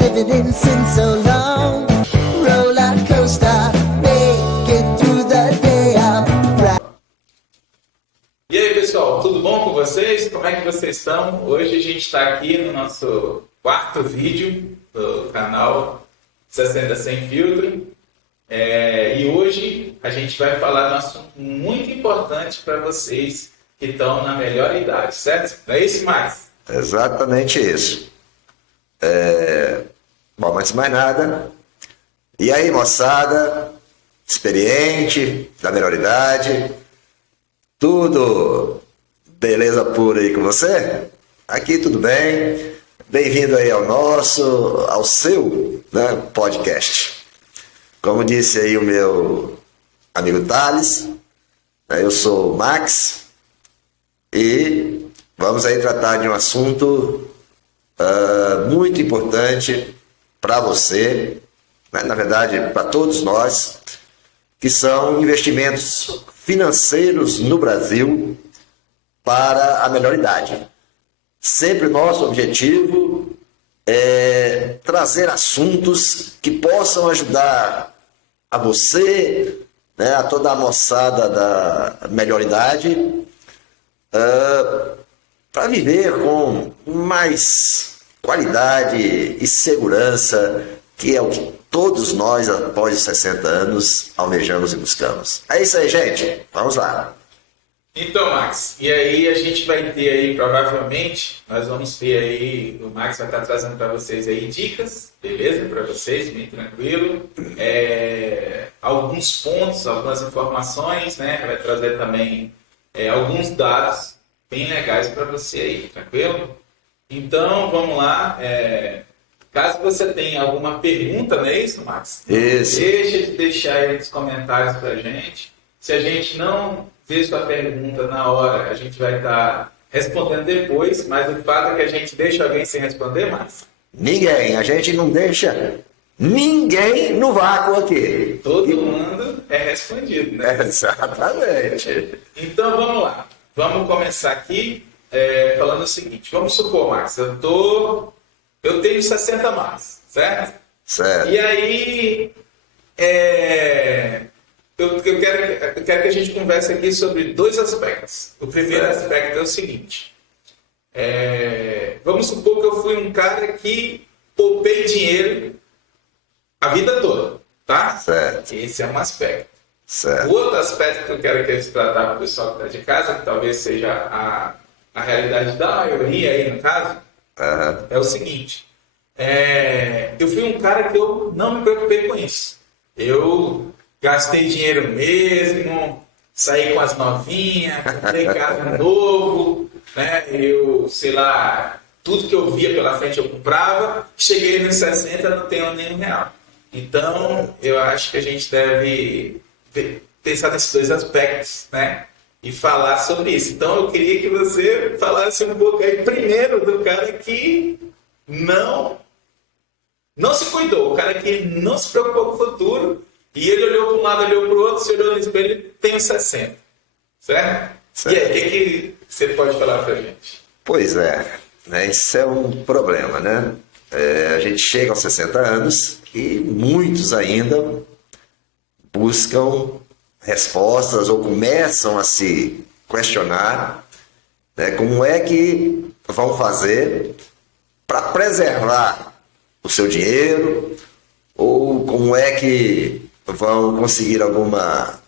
living in sin so long. Roller coaster, make it through the day. E aí, pessoal, tudo bom com vocês? Como é que vocês estão? Hoje a gente está aqui no nosso quarto vídeo do canal 60 Sem Filtro. E hoje a gente vai falar de um assunto muito importante para vocês que estão na melhor idade, certo? Não é isso, Max? Exatamente isso. Bom, antes de mais nada, e aí, moçada, experiente, da melhor idade, tudo beleza pura aí com você? Aqui tudo bem? Bem-vindo aí ao seu, né, podcast. Como disse aí o meu amigo Thales, né, eu sou o Max e vamos aí tratar de um assunto muito importante para você, né, na verdade para todos nós, que são investimentos financeiros no Brasil para a melhor idade. Sempre o nosso objetivo é trazer assuntos que possam ajudar a você, né, a toda a moçada da melhor idade, para viver com mais qualidade e segurança, que é o que todos nós, após os 60 anos, almejamos e buscamos. É isso aí, gente. Vamos lá. Então, Max, e aí a gente vai ter aí, provavelmente, nós vamos ter aí, o Max vai estar trazendo para vocês aí dicas, beleza? Para vocês, bem tranquilo. Alguns pontos, algumas informações, né? Vai trazer também alguns dados bem legais para você aí, tranquilo? Então, vamos lá. Caso você tenha alguma pergunta, não é isso, Max? Isso. Deixa de deixar aí nos comentários para a gente. Se a gente não ver sua pergunta na hora, a gente vai estar respondendo depois, mas o fato é que a gente deixa alguém sem responder, Max? Ninguém. A gente não deixa ninguém no vácuo aqui. Todo mundo é respondido, né? Exatamente. Então, vamos lá. Vamos começar aqui falando o seguinte. Vamos supor, Max, eu tenho 60 mais, certo? Certo. E aí, eu quero que a gente converse aqui sobre dois aspectos. O primeiro aspecto é o seguinte. Vamos supor que eu fui um cara que poupei dinheiro a vida toda, tá? Certo. Esse é um aspecto. Certo. O outro aspecto que eu quero que a gente tratar para o pessoal que está de casa, que talvez seja a realidade da maioria aí no caso, é o seguinte. Eu fui um cara que eu não me preocupei com isso. Eu gastei dinheiro mesmo, saí com as novinhas, comprei carro novo, né? Eu, sei lá, tudo que eu via pela frente eu comprava. Cheguei nos 60, não tenho nenhum real. Então, eu acho que a gente deve pensar nesses dois aspectos, né? E falar sobre isso. Então, eu queria que você falasse um pouco aí primeiro do cara que não se cuidou, o cara que não se preocupou com o futuro, e ele olhou para um lado, olhou para o outro, se olhou no espelho e tem uns 60, certo? E aí, o que você pode falar para a gente? Pois é, né? Isso é um problema, né? A gente chega aos 60 anos e muitos ainda buscam respostas ou começam a se questionar, né, como é que vão fazer para preservar o seu dinheiro, ou como é que vão conseguir alguma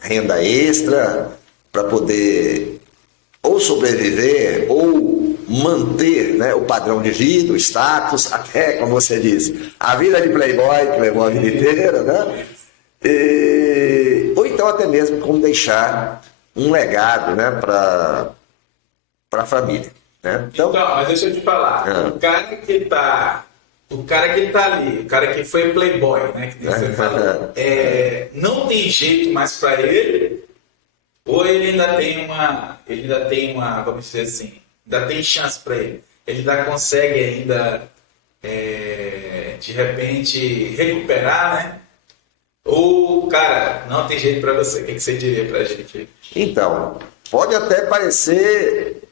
renda extra para poder ou sobreviver ou manter, né, o padrão de vida, o status, até, como você disse, a vida de playboy que levou a vida inteira, né? Ou então até mesmo como deixar um legado, né, para a família, né? Então, mas deixa eu te falar, o cara que tá ali, o cara que foi playboy, né, que você falou, não tem jeito mais para ele, ou ele ainda tem uma, vamos dizer assim, ainda tem chance para ele, ele ainda consegue ainda, de repente, recuperar, né? Ou, cara, não tem jeito para você, o que você diria pra gente? Então, pode até parecer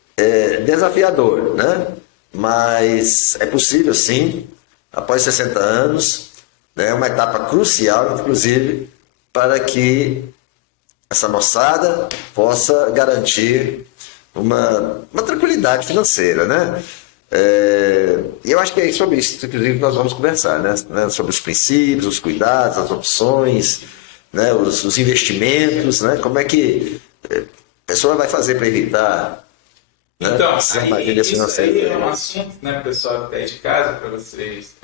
desafiador, né? Mas é possível sim após 60 anos, né, uma etapa crucial, inclusive, para que essa moçada possa garantir uma tranquilidade financeira, né? E eu acho que é sobre isso, inclusive, que nós vamos conversar, né? Sobre os princípios, os cuidados, as opções, né? Os investimentos, né? Como é que a pessoa vai fazer para evitar, né? Então, Essas aí, armadilhas isso financeiras. aí é um assunto, né, pessoal que está aí de casa, para vocês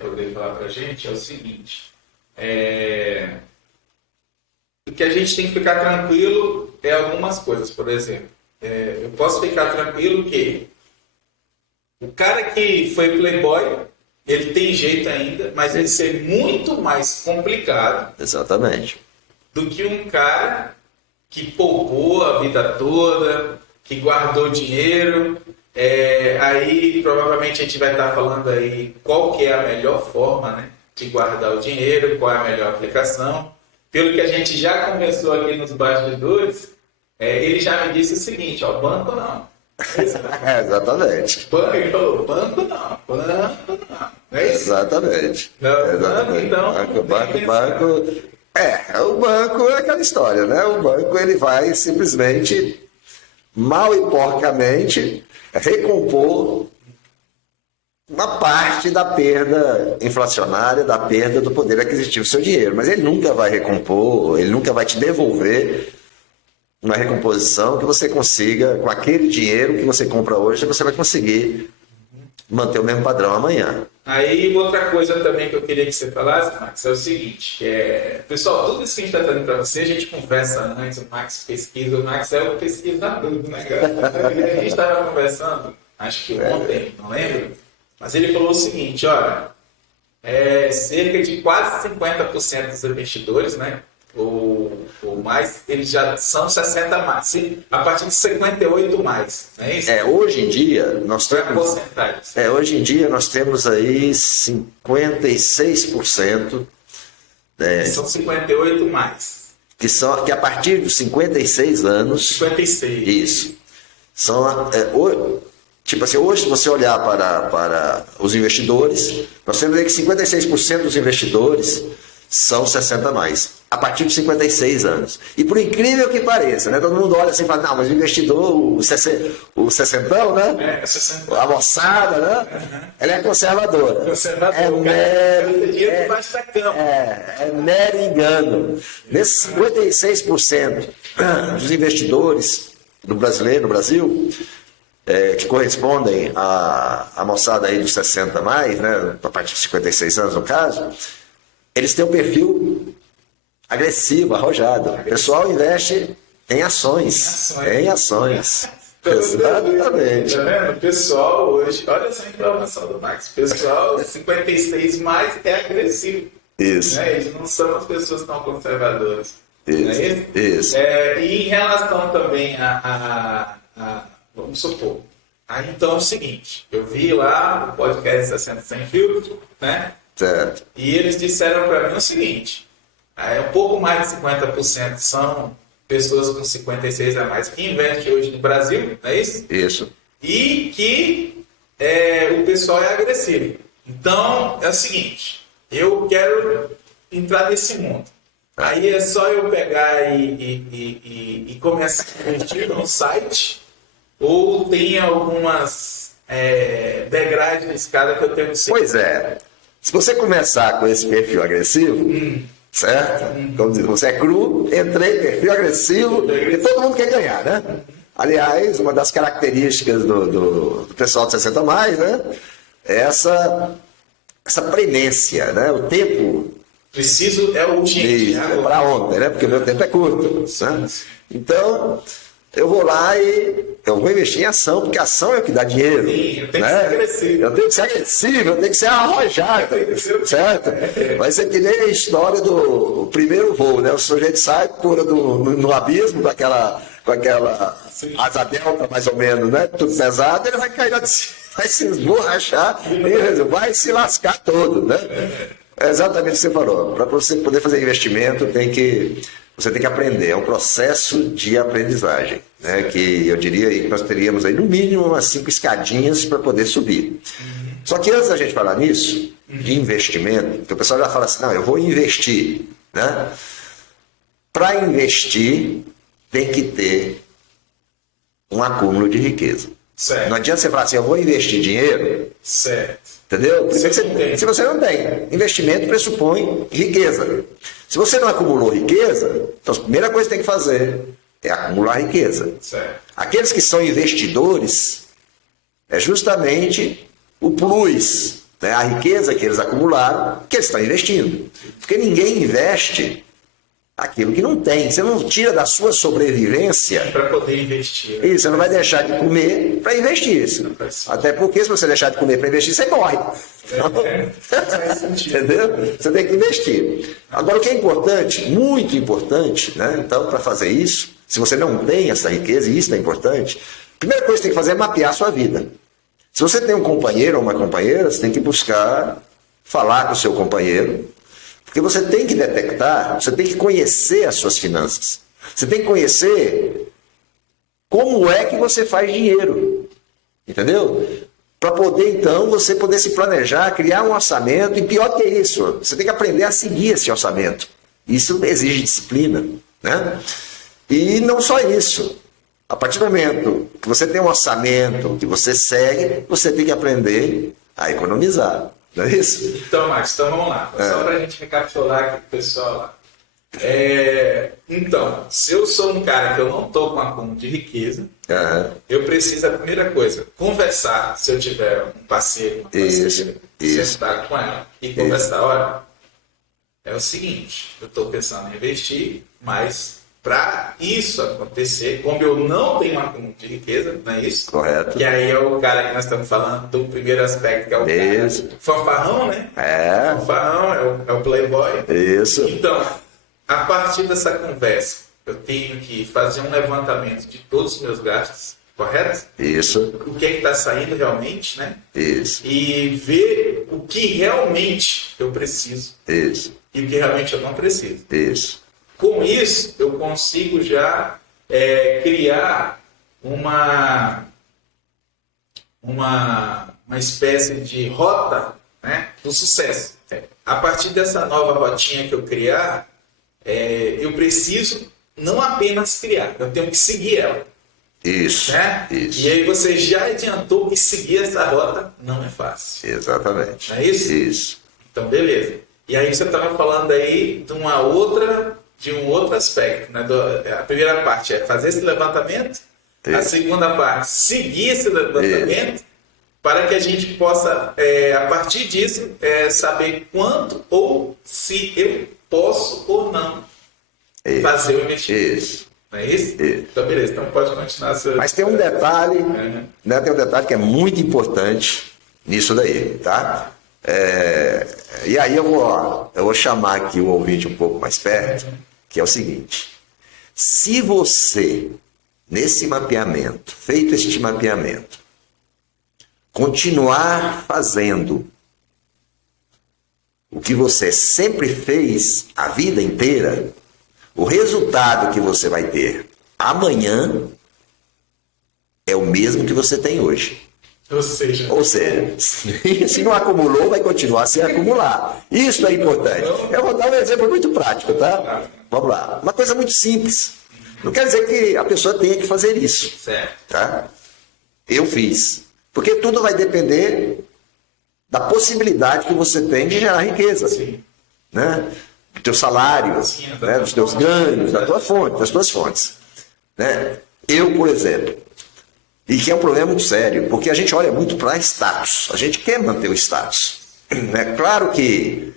poderem falar para a gente, é o seguinte. O que a gente tem que ficar tranquilo é algumas coisas. Por exemplo, eu posso ficar tranquilo que o cara que foi playboy, ele tem jeito ainda, mas ele ser muito mais complicado Exatamente. do que um cara que poupou a vida toda, que guardou dinheiro. Aí provavelmente a gente vai estar falando aí qual que é a melhor forma, né, de guardar o dinheiro, qual é a melhor aplicação. Pelo que a gente já conversou aqui nos bastidores, ele já me disse o seguinte, ó, banco não. Exatamente. Banco não. Não é isso? Exatamente. Não, Exatamente. então, Banco. O banco é aquela história, né? O banco ele vai simplesmente, mal e porcamente, recompor uma parte da perda inflacionária, da perda do poder aquisitivo do seu dinheiro. Mas ele nunca vai recompor, ele nunca vai te devolver uma recomposição que você consiga, com aquele dinheiro que você compra hoje, você vai conseguir manter o mesmo padrão amanhã. Aí, outra coisa também que eu queria que você falasse, Max, é o seguinte, pessoal, tudo isso que a gente está fazendo para você, a gente conversa antes, o Max pesquisa, o Max é o pesquisador, né, cara? A gente estava conversando, acho que ontem, não lembro, mas ele falou o seguinte, olha, cerca de quase 50% dos investidores, né, ou mais, eles já são 60 mais, a partir de 58 mais, não é isso? Hoje em dia nós temos, hoje em dia nós temos aí 56%, são 58 mais. Que a partir dos 56 anos, 56. Isso. São, tipo assim, hoje se você olhar para os investidores, nós temos aí que 56% dos investidores são 60 mais, a partir dos 56 anos. E por incrível que pareça, né? Todo mundo olha assim e fala, não, mas o investidor, o sessentão, né? 60. A moçada, né? Ela é conservadora. É mero engano. Nesses 56% dos investidores do brasileiro, no Brasil, que correspondem à moçada aí dos 60 mais, né? A partir de 56 anos no caso, eles têm um perfil agressivo, arrojado. O pessoal investe em ações. Em ações. Exatamente. Tá vendo? O pessoal hoje, olha essa informação do Max. O pessoal 56 mais é agressivo. Isso. Né? Eles não são as pessoas tão conservadoras. Isso. Não é isso? Isso. E em relação também vamos supor. Aí então é o seguinte, eu vi lá o podcast 60 Sem Filtro, né? Certo. E eles disseram para mim o seguinte, um pouco mais de 50% são pessoas com 56 a mais que investem hoje no Brasil, não é isso? Isso. E que o pessoal é agressivo. Então, é o seguinte, eu quero entrar nesse mundo. Aí é só eu pegar e começar a investir no site, ou tem algumas degraus de escada que eu tenho que ser. Pois é. Se você começar com esse perfil agressivo, certo? Como dizer, você é cru, entrei, perfil agressivo, e todo mundo quer ganhar, né? Aliás, uma das características do pessoal de 60 mais, né? É essa premência, né? O tempo. Preciso, urgente. Para ontem, né? Porque o meu tempo é curto. Né? Então, eu vou lá e eu vou investir em ação, porque a ação é o que dá dinheiro. Sim, eu tenho né? que ser agressivo. Eu tenho que ser agressivo, eu tenho que ser arrojado, certo? Vai ser que nem a história do primeiro voo, né? O sujeito sai, pula no abismo com aquela asa delta, mais ou menos, né? Tudo pesado, ele vai cair lá de cima, vai se esborrachar, vai se lascar todo, né? É exatamente o que você falou. Para você poder fazer investimento, você tem que aprender. É um processo de aprendizagem, né? Que eu diria que nós teríamos aí no mínimo umas 5 escadinhas para poder subir. Só que antes da gente falar nisso, de investimento, porque o pessoal já fala assim, não, eu vou investir, né? Para investir, tem que ter um acúmulo de riqueza. Certo. Não adianta você falar assim, eu vou investir dinheiro, Certo. entendeu? Você Se você não tem. Investimento pressupõe riqueza. Se você não acumulou riqueza, então a primeira coisa que tem que fazer é acumular riqueza. Certo. Aqueles que são investidores, é justamente o plus, né? A riqueza que eles acumularam, que eles estão investindo. Porque ninguém investe aquilo que não tem. Você não tira da sua sobrevivência. Para poder investir. Isso, você não vai deixar de comer para investir. Até porque se você deixar de comer para investir, você morre. Faz sentido. Entendeu? Você tem que investir. Agora, o que é importante, muito importante, né? Então, para fazer isso, se você não tem essa riqueza, e isso é importante, a primeira coisa que você tem que fazer é mapear a sua vida. Se você tem um companheiro ou uma companheira, você tem que buscar falar com o seu companheiro, porque você tem que detectar, você tem que conhecer as suas finanças. Você tem que conhecer como é que você faz dinheiro. Entendeu? Para poder, então, você poder se planejar, criar um orçamento, e pior que isso, você tem que aprender a seguir esse orçamento. Isso exige disciplina, né? E não só isso. A partir do momento que você tem um orçamento, que você segue, você tem que aprender a economizar. Não é isso? Então, Max, então vamos lá. Só para a gente recapitular aqui com o pessoal lá. Então, se eu sou um cara que eu não estou com acúmulo de riqueza, eu preciso, a primeira coisa, conversar. Se eu tiver um parceiro, uma parceira, sentar com ela e conversar. Olha, é o seguinte, eu estou pensando em investir, mas para isso acontecer, como eu não tenho acúmulo de riqueza, não é isso? Correto. Que aí é o cara que nós estamos falando do primeiro aspecto, que é o cara fanfarrão, né? Fanfarrão, é o playboy. Isso. Então, a partir dessa conversa, eu tenho que fazer um levantamento de todos os meus gastos, correto? Isso. O que é que está saindo realmente, né? Isso. E ver o que realmente eu preciso. Isso. E o que realmente eu não preciso. Isso. Com isso, eu consigo já criar uma espécie de rota, né, do sucesso. A partir dessa nova rotinha que eu criar, eu preciso não apenas criar, eu tenho que seguir ela. Isso, né? isso. E aí você já adiantou que seguir essa rota não é fácil. Exatamente. Não é isso? Isso. Então, beleza. E aí você estava falando aí de um outro aspecto, né? A primeira parte é fazer esse levantamento, isso. A segunda parte, seguir esse levantamento, para que a gente possa, a partir disso, saber quanto ou se eu posso ou não fazer o investimento. Isso. Não é isso? Isso. Então, beleza. Então pode continuar. Mas tem um detalhe, né? Tem um detalhe que é muito importante nisso daí, tá? E aí eu vou chamar aqui o ouvinte um pouco mais perto, que é o seguinte: se você, nesse mapeamento, feito este mapeamento, continuar fazendo o que você sempre fez a vida inteira, o resultado que você vai ter amanhã é o mesmo que você tem hoje. Ou seja, se não acumulou, vai continuar sem acumular. Isso é importante. Eu vou dar um exemplo muito prático, tá? Vamos lá. Uma coisa muito simples. Não quer dizer que a pessoa tenha que fazer isso. certo. Tá? Eu fiz. Porque tudo vai depender da possibilidade que você tem de gerar riqueza. Sim. Né? Do teu salário, Sim, né? Dos teus ganhos, da tua fonte, das tuas fontes. Né? Eu, por exemplo, e que é um problema muito sério, porque a gente olha muito para status, a gente quer manter o status. É claro que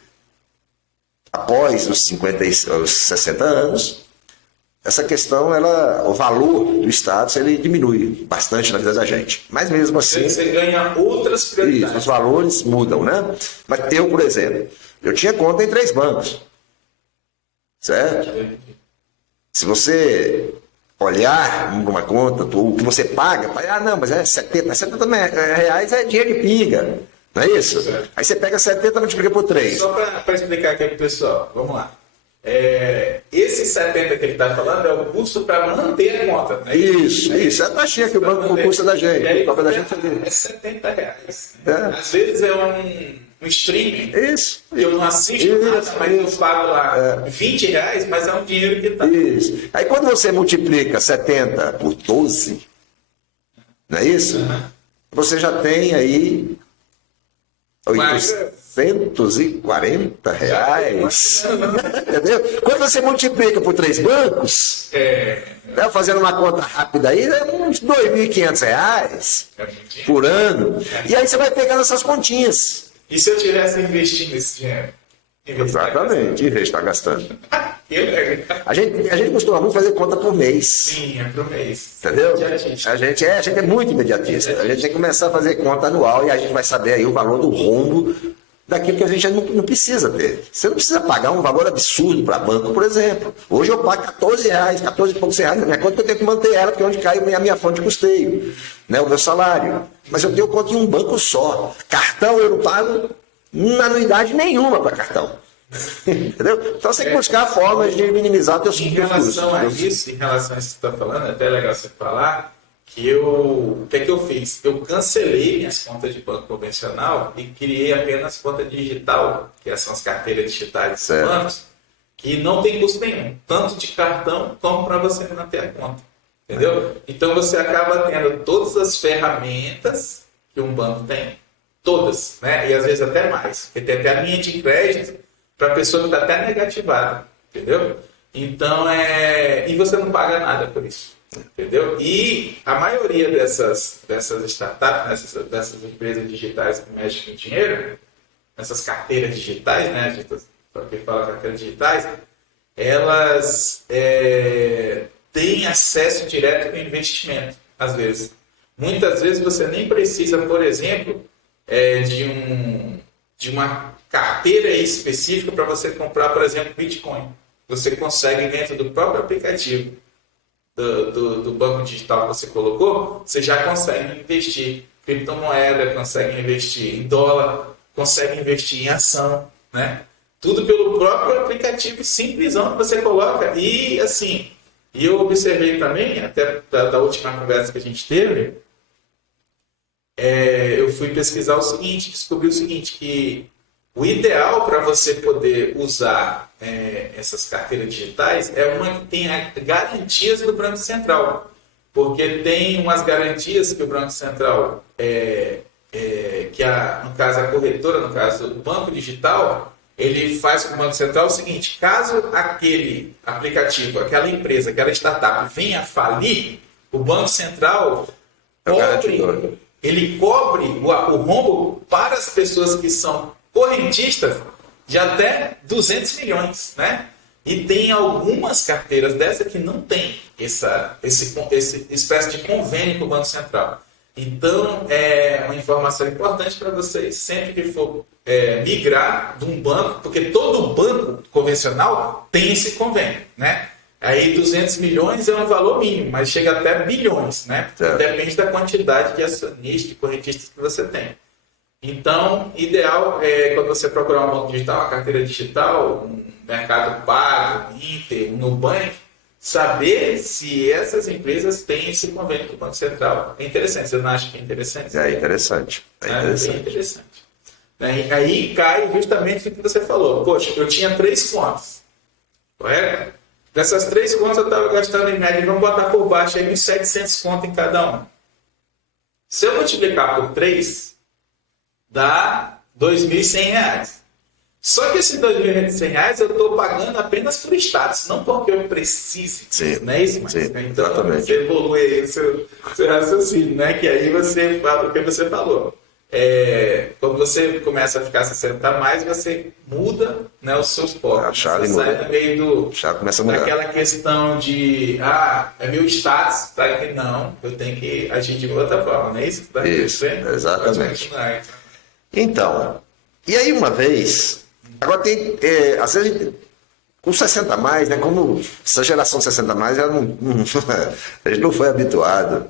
após os 60 anos, essa questão, o valor do status, ele diminui bastante na vida da gente. Mas mesmo assim... Você ganha outras prioridades. Isso, os valores mudam, né? Mas eu, por exemplo, eu tinha conta em 3 bancos. Certo? Se você olhar numa conta, o que você paga, não, mas 70 reais é dinheiro de pinga. Não é isso? Certo. Aí você pega 70 e multiplica por 3. Só para explicar aqui para o pessoal, vamos lá. Esse 70 que ele está falando é o custo para manter a conta. Né? Isso. É a taxinha que o banco custa da gente. E aí, Cobra da gente ali. é R$70. Né? Às vezes é um streaming. Isso. Que eu não assisto nada, mas eu pago lá R$20, mas é um dinheiro que está. Isso. Aí quando você multiplica 70 por 12, não é isso? Você já tem aí R$840. Entendeu? Quando você multiplica por 3 bancos, fazendo uma conta rápida aí, é uns R$2.500 por ano. E aí você vai pegando essas continhas. E se eu tivesse investindo esse dinheiro? Exatamente, em vez de estar gastando. Que legal. A gente costuma muito fazer conta por mês. Sim, é por mês. Entendeu? A gente é muito imediatista. A gente tem que começar a fazer conta anual e a gente vai saber aí o valor do rombo daquilo que a gente não precisa ter. Você não precisa pagar um valor absurdo para banco, por exemplo. Hoje eu pago R$14, 14 e poucos reais na minha conta, que eu tenho que manter ela, porque é onde cai a minha fonte de custeio, né, o meu salário. Mas eu tenho conta em um banco só. Cartão eu não pago anuidade nenhuma para cartão. Entendeu? Então você tem que buscar formas de minimizar teus Em custos. relação a isso, em relação a isso que você está falando, é até legal você falar que o que é que eu fiz? Eu cancelei minhas contas de banco convencional e criei apenas conta digital, que são as carteiras digitais dos bancos, que não tem custo nenhum, tanto de cartão como para você manter a conta. Entendeu? Então você acaba tendo todas as ferramentas que um banco tem. Todas, né? E às vezes até mais. Porque tem até a linha de crédito para a pessoa que está até negativada. Entendeu? Então, e você não paga nada por isso. Entendeu? E a maioria dessas startups, dessas empresas digitais que mexem com dinheiro, essas carteiras digitais, né? Para quem fala carteiras digitais, elas têm acesso direto com investimento, às vezes. Muitas vezes você nem precisa, por exemplo, de uma carteira específica para você comprar, por exemplo, Bitcoin. Você consegue dentro do próprio aplicativo do banco digital que você colocou, você já consegue investir em criptomoeda, consegue investir em dólar, consegue investir em ação, né? Tudo pelo próprio aplicativo simplesão que você coloca. E assim, eu observei também, até da última conversa que a gente teve, eu fui pesquisar o seguinte, descobri o seguinte, que o ideal para você poder usar essas carteiras digitais é uma que tenha garantias do Banco Central. Porque tem umas garantias que o Banco Central, no caso a corretora, no caso o Banco Digital, ele faz com o Banco Central o seguinte: caso aquele aplicativo, aquela empresa, aquela startup venha a falir, o Banco Central cobre o rombo para as pessoas que são correntistas de até 200 milhões, né? E tem algumas carteiras dessa que não tem essa espécie de convênio com o Banco Central. Então, é uma informação importante para vocês, sempre que for migrar de um banco, porque todo banco convencional tem esse convênio, né? Aí 200 milhões é um valor mínimo, mas chega até bilhões, né? Depende da quantidade de acionistas, de correntistas que você tem. Então, ideal é quando você procurar um banco digital, uma carteira digital, um Mercado Pago, um Inter, um Nubank, saber se essas empresas têm esse convênio com o Banco Central. É interessante, você não acha que é interessante? É interessante. Bem interessante. Aí cai justamente o que você falou. Poxa, eu tinha 3 contas, correto? Dessas 3 contas eu estava gastando em média, vamos botar por baixo aí uns 700 contas em cada um. Se eu multiplicar por 3, dá R$2.100. Só que esses R$2.100 eu estou pagando apenas por status, não porque eu precise. Sim, não é isso, mas, sim, então exatamente. você evolui aí o seu raciocínio, né? Que aí você fala o que você falou. Quando você começa a ficar 60 a mais, você muda, né, os seus focos. A chave você muda. sai no meio Começa a mudar. daquela questão de é meu status, para que não, eu tenho que agir de outra forma, não é isso? Isso, exatamente. Então, e aí uma vez, agora tem, às vezes, com 60 a mais, né, como essa geração 60 a mais, ela a gente não foi habituado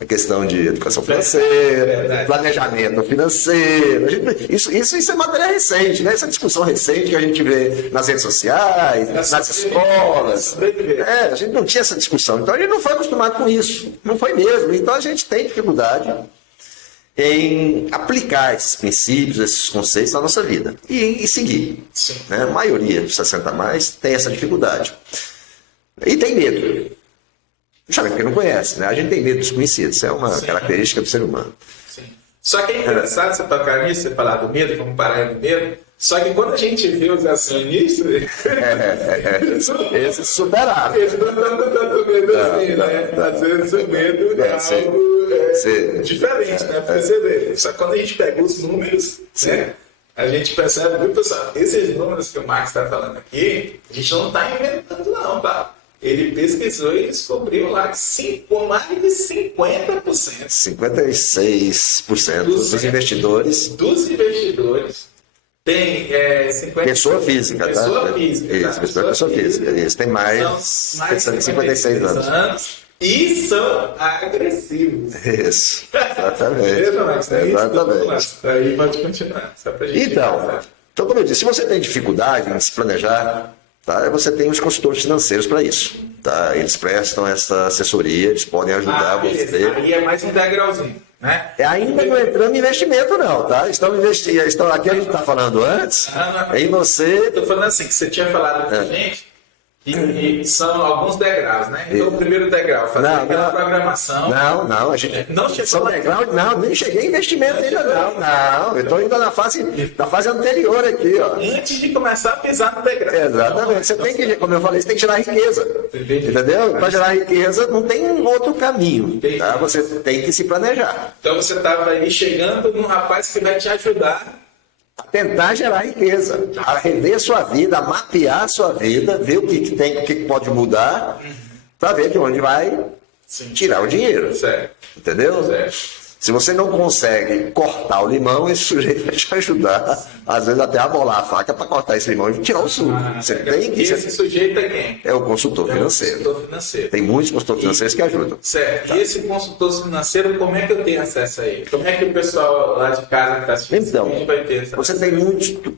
a questão de educação financeira, planejamento financeiro. Isso é matéria recente, né? Essa discussão recente que a gente vê nas redes sociais, nas escolas. A gente não tinha essa discussão. Então a gente não foi acostumado com isso. Não foi mesmo. Então a gente tem dificuldade em aplicar esses princípios, esses conceitos na nossa vida e seguir. Né? A maioria dos 60 a mais tem essa dificuldade. E tem medo. Justamente porque não conhece, né? A gente tem medo dos conhecidos, isso é uma característica do ser humano. Sim. Só que é engraçado você tocar nisso, você falar do medo, vamos parar no medo. Só que quando a gente vê os acionistas, esse superaram. Eles não estão com tanto medo assim, né? Às vezes o medo é algo diferente, né? Porque você vê, só que quando a gente pega os números, né? A gente percebe, viu, pessoal? Esses números que o Marcos está falando aqui, a gente não está inventando, não, tá? Ele pesquisou e descobriu lá que mais de 50%. 56% dos investidores. Dos investidores tem 50%. Pessoa física, tá? Pessoa física. Isso, pessoa física. Isso, tem mais de 56 anos. E são agressivos. Isso, exatamente. Exatamente. Aí pode continuar. Só pra gente então, como eu disse, se você tem dificuldade em se planejar, tá, você tem os consultores financeiros para isso. Tá? Eles prestam essa assessoria, eles podem ajudar você. Aí é mais um degrauzinho. Né? Ainda não entrando em investimento, não, tá? Aqui a gente está falando antes, em você. Estou falando assim, que você tinha falado com a gente. E são alguns degraus, né? Então, o primeiro degrau, fazer aquela programação. Não, a gente. Não chegou nem cheguei em investimento ainda, não. Eu estou ainda na fase anterior aqui, ó. Antes de começar a pisar no degrau. Exatamente. Você tem que, como eu falei, você tem que gerar riqueza. Entendeu? Para gerar riqueza não tem outro caminho. Tá? Você tem que se planejar. Então, você estava aí chegando num rapaz que vai te ajudar a tentar gerar riqueza, a rever sua vida, a mapear a sua vida, ver o que tem, o que pode mudar, para ver de onde vai tirar o dinheiro. Certo. Entendeu? Certo. Se você não consegue cortar o limão, esse sujeito vai te ajudar, às vezes até a bolar a faca para cortar esse limão e tirar o suco. Esse sujeito é quem? É o consultor financeiro. Tem muitos consultores financeiros que ajudam. Certo. E esse consultor financeiro, como é que eu tenho acesso a ele? Como é que o pessoal lá de casa que está assistindo então, vai ter acesso? Você tem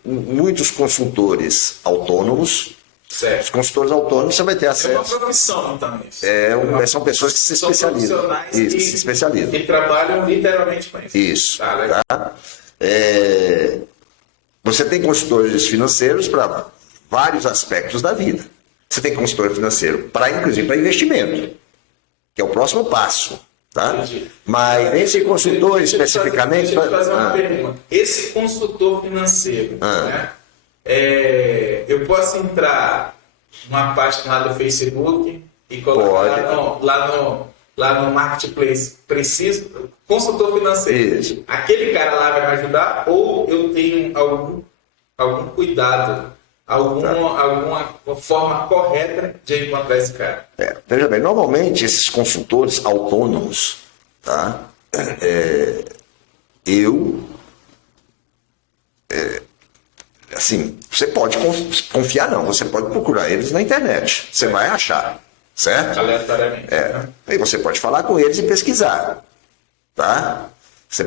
muitos consultores autônomos. Certo. Os consultores autônomos você vai ter acesso. É uma profissão, então, isso. São pessoas que se especializam. Isso, se especializam. E trabalham literalmente com isso. Isso. Tá? Você tem consultores financeiros para vários aspectos da vida. Você tem consultor financeiro inclusive para investimento, que é o próximo passo. Tá? Mas esse consultor especificamente. Deixa eu fazer uma pergunta. Esse consultor financeiro, né? Eu posso entrar numa página lá do Facebook e colocar lá no Marketplace, preciso, consultor financeiro. Isso. Aquele cara lá vai me ajudar ou eu tenho algum cuidado, alguma forma correta de encontrar esse cara? Veja bem, normalmente esses consultores autônomos, tá? Assim, você pode confiar, não. Você pode procurar eles na internet. Você vai achar, certo? Aleatoriamente. Aí você pode falar com eles e pesquisar, tá? Você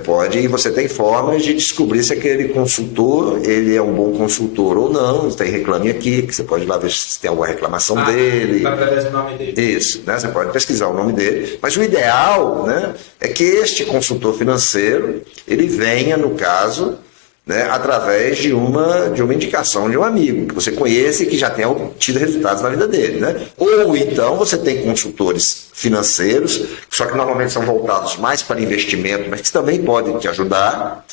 tem formas de descobrir se aquele consultor, ele é um bom consultor ou não. Tem Reclame Aqui, que você pode ir lá ver se tem alguma reclamação dele. Através do nome dele. Isso, né? Você pode pesquisar o nome dele. Mas o ideal, né, é que este consultor financeiro, ele venha, no caso, né, através de uma indicação de um amigo que você conhece e que já tenha obtido resultados na vida dele. Né? Ou então você tem consultores financeiros, só que normalmente são voltados mais para investimento, mas que também podem te ajudar,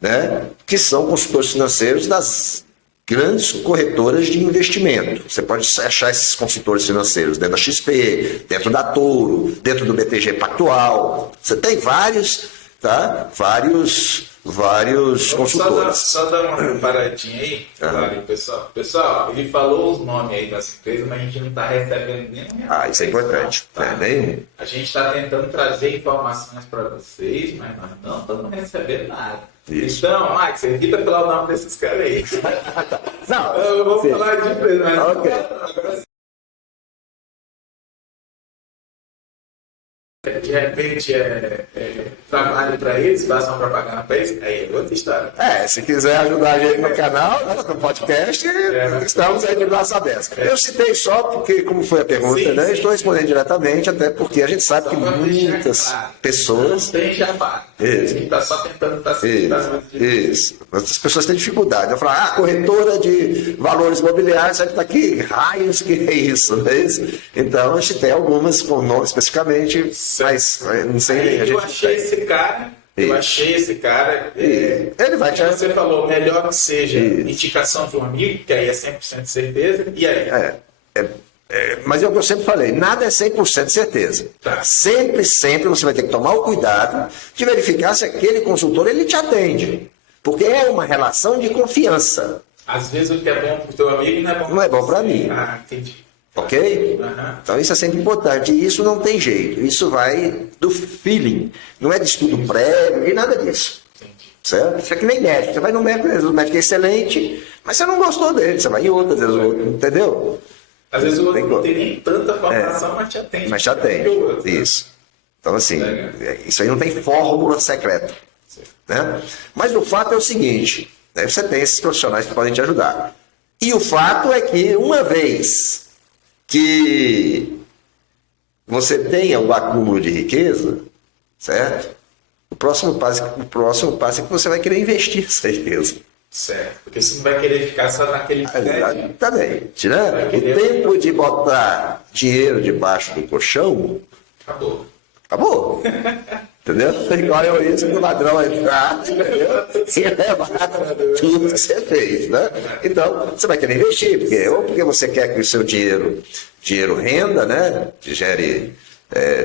né, que são consultores financeiros das grandes corretoras de investimento. Você pode achar esses consultores financeiros dentro da XP, dentro da Toro, dentro do BTG Pactual. Você tem vários, tá? Vários consultores. Só dar uma paradinha aí, claro, pessoal. Pessoal, ele falou os nomes aí das empresas, mas a gente não está recebendo nenhum. Isso é importante. Tá? A gente está tentando trazer informações para vocês, mas nós não estamos recebendo nada. Isso. Então, Max, evita falar o nome desses caras aí. Não, eu vou falar de empresa, mas okay. Agora de repente trabalho para eles, façam propaganda para eles, aí é outra história. Se quiser ajudar a gente no canal, no podcast, estamos aí de braços abertos. Eu citei só porque, como foi a pergunta, Sim, né? sim. Estou respondendo diretamente, até porque a gente sabe que muitas pessoas. Não tem jabá. Isso. A gente está só tentando facilitar. Isso. As pessoas têm dificuldade. Eu falo, corretora de valores imobiliários, sabe, tá aqui, raios, que é isso, não é isso? Então, a gente tem algumas com nome especificamente, mas não sei nem. Aí eu achei esse cara. Ele vai te Como você falou, melhor que seja indicação de um amigo, que aí é 100% de certeza. E aí? Mas é o que eu sempre falei, nada é 100% de certeza. Tá. Sempre você vai ter que tomar o cuidado de verificar se aquele consultor ele te atende. Porque é uma relação de confiança. Às vezes o que é bom para o teu amigo Não é bom para mim. Entendi. Ok? Uhum. Então isso é sempre importante. E isso não tem jeito. Isso vai do feeling. Não é de estudo prévio e nada disso. Entendi. Certo? Isso é que nem médico. Você vai no médico, às vezes o médico é excelente, mas você não gostou dele. Você vai em outro, às vezes o outro. Entendeu? Às vezes o outro não tem nem tanta formação, mas te atende. Mas te atende. Isso. Então, assim, isso aí não tem fórmula secreta. Né? Mas o fato é o seguinte, né? Você tem esses profissionais que podem te ajudar. E o fato é que uma vez que você tenha o acúmulo de riqueza, certo? O próximo passo é que você vai querer investir essa riqueza. Certo, porque você não vai querer ficar só naquele crédito. Exatamente, né? O tempo de botar dinheiro debaixo do colchão acabou. Entendeu? Igual eu isso que o ladrão entrar, entendeu? E levar tudo que você fez, né? Então, você vai querer investir, porque você quer que o seu dinheiro renda, né? Que gere,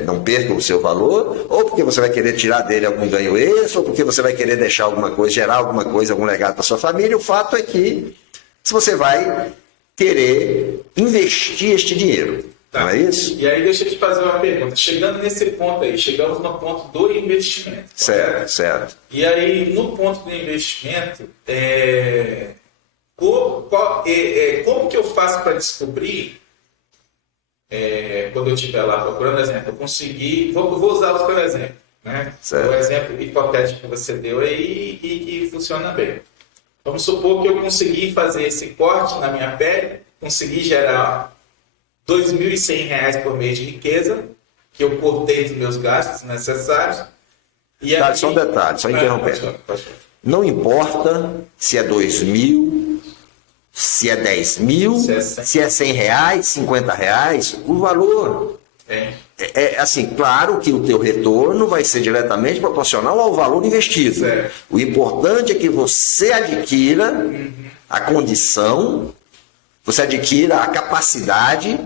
não perca o seu valor, ou porque você vai querer tirar dele algum ganho extra, ou porque você vai querer deixar alguma coisa, gerar alguma coisa, algum legado para sua família. O fato é que se você vai querer investir este dinheiro. Tá. Não é isso? E aí deixa eu te fazer uma pergunta. Chegando nesse ponto aí, chegamos no ponto do investimento. Certo. E aí, no ponto do investimento, como que eu faço para descobrir, quando eu estiver lá procurando, exemplo, eu consegui, vou usar o seu exemplo, né? Certo. O exemplo hipotético que você deu aí e que funciona bem. Vamos supor que eu consegui fazer esse corte na minha pele, consegui gerar R$2.100 por mês de riqueza, que eu cortei dos meus gastos necessários. E Tá, aí... só um detalhe, só interrompendo. Não importa se é 2.000, se é 10.000, se é R$100, R$50, o valor. É assim, claro que o teu retorno vai ser diretamente proporcional ao valor investido. Certo. O importante é que você adquira a condição, você adquira a capacidade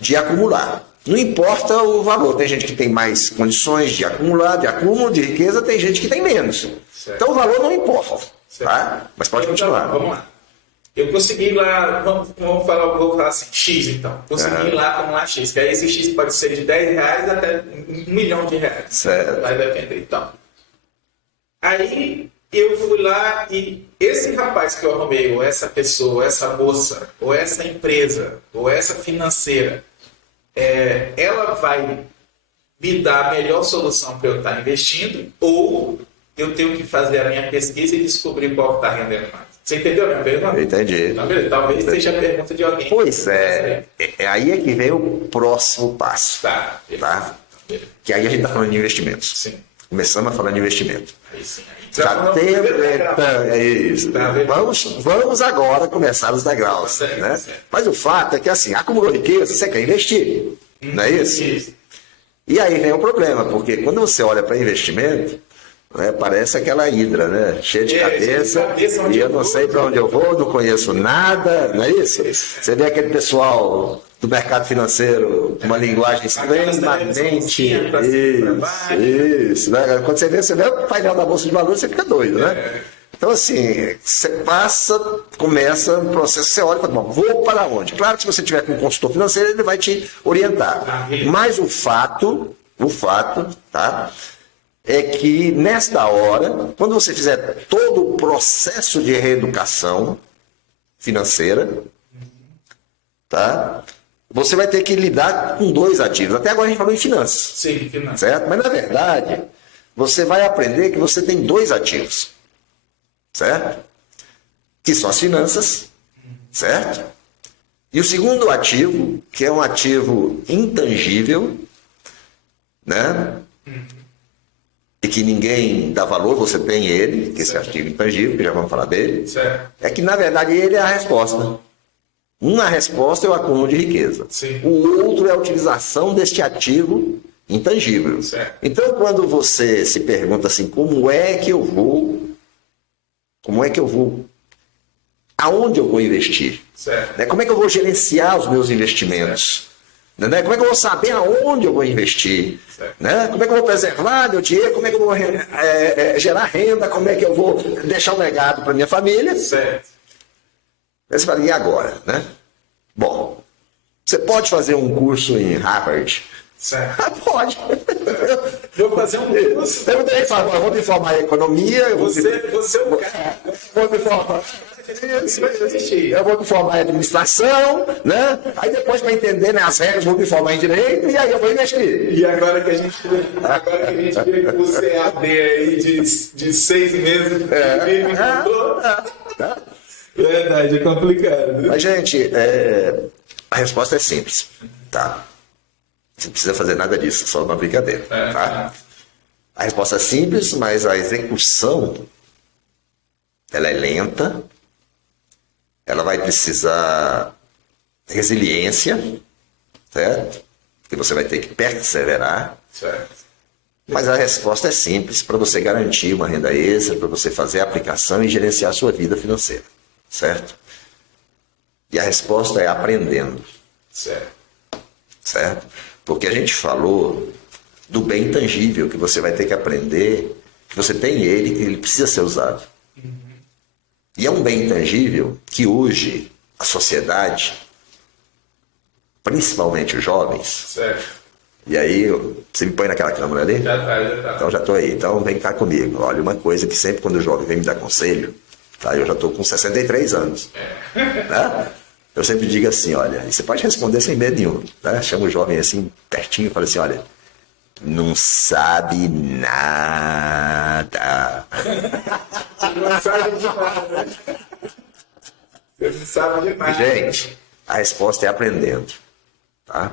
de acumular. Não importa o valor. Tem gente que tem mais condições de acumular, de acúmulo de riqueza, tem gente que tem menos. Certo. Então o valor não importa. Tá? Mas pode continuar. Vamos lá. Eu consegui lá, vou falar assim, X então. Consegui lá acumular X, que aí esse X pode ser de R$10 até R$1 milhão. Certo. Vai depender então. Aí eu fui lá e esse rapaz que eu arrumei, ou essa pessoa, ou essa moça, ou essa empresa, ou essa financeira, ela vai me dar a melhor solução para eu estar investindo, ou eu tenho que fazer a minha pesquisa e descobrir qual está rendendo mais. Você entendeu a minha pergunta? Entendi. Talvez seja a pergunta de alguém. Pois é. Aí é que vem o próximo passo. Tá. Que aí a gente está falando de investimentos. Sim. Começamos a falar de investimento. Aí sim. Já tem. É isso. Vamos agora começar os degraus. Certo, né? certo. Mas o fato é que assim, acumulou riqueza, você quer investir. Não é isso? Isso. E aí vem o problema, porque quando você olha para investimento, parece aquela hidra, né? Cheia de cabeça, e eu não sei para onde eu vou, não conheço nada, não é isso? Você vê aquele pessoal do mercado financeiro com uma linguagem extremamente... Isso, né? Quando você vê o painel da Bolsa de Valores, você fica doido, né? Então, assim, você começa um processo, você olha e fala, vou para onde? Claro que se você tiver com um consultor financeiro, ele vai te orientar. Mas o fato, tá? É que nesta hora, quando você fizer todo o processo de reeducação financeira, tá? você vai ter que lidar com 2 ativos. Até agora a gente falou em finanças. Sim, finanças. Certo? Mas na verdade, você vai aprender que você tem 2 ativos. Certo? Que são as finanças. Certo? E o segundo ativo, que é um ativo intangível, né? E que ninguém dá valor, você tem ele, que esse ativo intangível, que já vamos falar dele, Certo. é que na verdade ele é a resposta. Uma resposta é o acúmulo de riqueza. Sim. O outro é a utilização deste ativo intangível. Certo. Então, quando você se pergunta assim, como é que eu vou, aonde eu vou investir? Certo. Né? Como é que eu vou gerenciar os meus investimentos? Né? Como é que eu vou saber aonde eu vou investir? Né? Como é que eu vou preservar meu dinheiro? Como é que eu vou gerar renda? Como é que eu vou deixar um legado para minha família? Certo. Aí você fala, e agora? Né? Bom, você pode fazer um curso em Harvard? Certo. Ah, pode. Vou fazer um curso. Eu vou me formar em economia. Você é o cara. Vou me formar. Isso vai existir. Eu vou me formar em administração, né? Aí depois, para entender, né, as regras, vou me formar em direito e aí eu vou investir. E agora que a gente vê com o CAD aí de 6 meses, verdade, é complicado. Mas, gente, a resposta é simples, tá? Você não precisa fazer nada disso, só uma brincadeira, tá? A resposta é simples, mas a execução, ela é lenta, ela vai precisar de resiliência, certo? Porque você vai ter que perseverar. Certo. Mas a resposta é simples para você garantir uma renda extra, para você fazer a aplicação e gerenciar a sua vida financeira, certo? E a resposta é aprendendo, Certo. certo? Porque a gente falou do bem tangível que você vai ter que aprender, que você tem ele precisa ser usado. E é um bem intangível que hoje a sociedade, principalmente os jovens, Certo. e aí você me põe naquela câmera ali? Já tá. Então já estou aí, então vem cá comigo. Olha, uma coisa que sempre quando o jovem vem me dar conselho, tá? Eu já estou com 63 anos. Né? Eu sempre digo assim, olha, e você pode responder sem medo nenhum, né? Chama o jovem assim, pertinho, e fala assim, olha, não sabe nada. Não sabe de nada. Você não sabe de nada. Gente, a resposta é aprendendo, tá?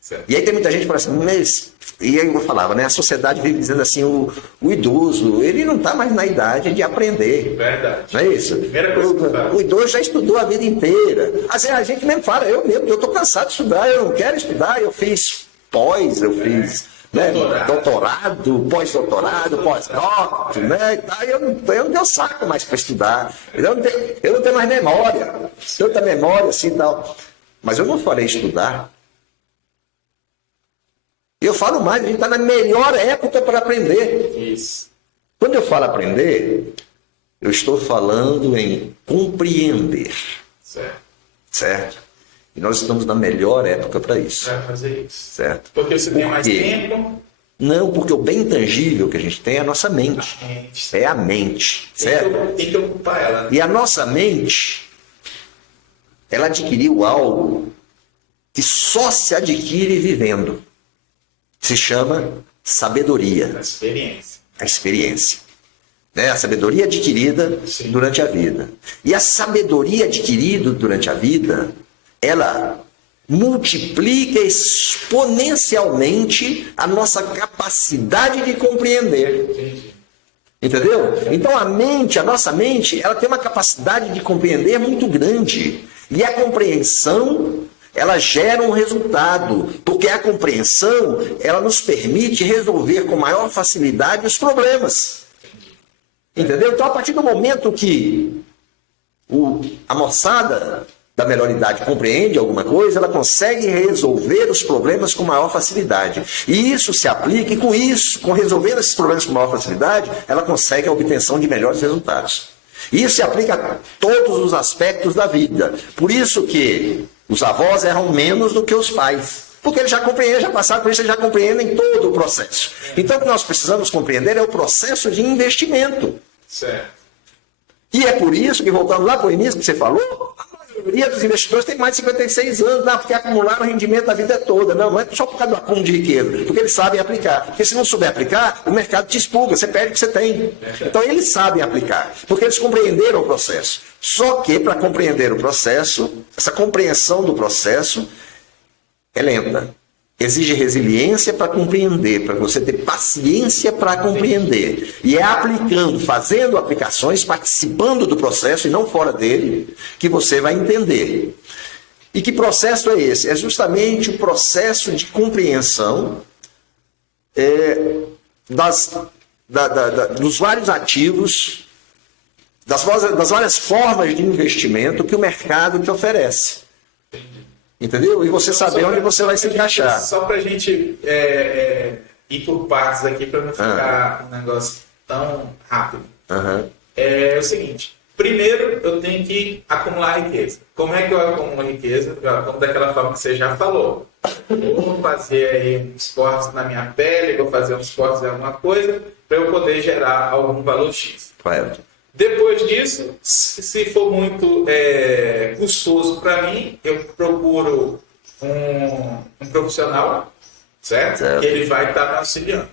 Certo. E aí tem muita gente que fala assim, mas... E aí eu falava, né? A sociedade vive dizendo assim, o idoso, ele não está mais na idade de aprender. Verdade. Não é isso? Primeira coisa que eu falo. O idoso já estudou a vida inteira. Assim, a gente mesmo fala, eu estou cansado de estudar, eu não quero estudar, eu fiz pós, eu fiz... Né? Doutorado, pós-doutorado, pós-doc, né? Eu não tenho saco mais para estudar. Eu não tenho mais memória. Tanta memória assim e tal. Mas eu não falei estudar. Eu falo mais, a gente está na melhor época para aprender. Isso. Quando eu falo aprender, eu estou falando em compreender. Certo. Certo? E nós estamos na melhor época para isso. Pra fazer isso. Certo? Porque você tem mais quê? tempo. Não, porque o bem intangível que a gente tem é a nossa mente. Gente, É a mente, certo? tem que ocupar ela. E a nossa mente, ela adquiriu algo que só se adquire vivendo. Se chama sabedoria, A experiência. a experiência. Né? A sabedoria adquirida Sim. durante a vida. E a sabedoria adquirida durante a vida, ela multiplica exponencialmente a nossa capacidade de compreender. Entendi. Entendeu? Então a nossa mente, ela tem uma capacidade de compreender muito grande. E a compreensão, ela gera um resultado, porque a compreensão, ela nos permite resolver com maior facilidade os problemas. Entendeu? Então a partir do momento que a moçada da melhor idade compreende alguma coisa, ela consegue resolver os problemas com maior facilidade. E isso se aplica, e com isso, com resolvendo esses problemas com maior facilidade, ela consegue a obtenção de melhores resultados. E isso se aplica a todos os aspectos da vida. Por isso que os avós erram menos do que os pais. Porque eles já compreendem, já passaram por isso, eles já compreendem todo o processo. Então o que nós precisamos compreender é o processo de investimento. Certo. E é por isso que, voltando lá para o início que você falou, a maioria dos investidores tem mais de 56 anos, não, porque acumularam rendimento a vida toda. Não, não é só por causa do acúmulo de riqueza, porque eles sabem aplicar. Porque se não souber aplicar, o mercado te expulga, você perde o que você tem. Então eles sabem aplicar, porque eles compreenderam o processo. Só que para compreender o processo, essa compreensão do processo é lenta. Exige resiliência para compreender, para você ter paciência para compreender. E é aplicando, fazendo aplicações, participando do processo e não fora dele, que você vai entender. E que processo é esse? É justamente o processo de compreensão dos vários ativos, das várias formas de investimento que o mercado te oferece. Entendeu? E você saber onde você vai se encaixar. Só para a gente ir por partes aqui, para não ficar um negócio tão rápido. É o seguinte: primeiro, eu tenho que acumular riqueza. Como é que eu acumulo riqueza? Eu acumulo daquela forma que você já falou. Eu vou fazer aí um esporte na minha pele, vou fazer um esporte em alguma coisa, para eu poder gerar algum valor X. Correto. Depois disso, se for muito custoso para mim, eu procuro um profissional, certo? Que ele vai estar me auxiliando.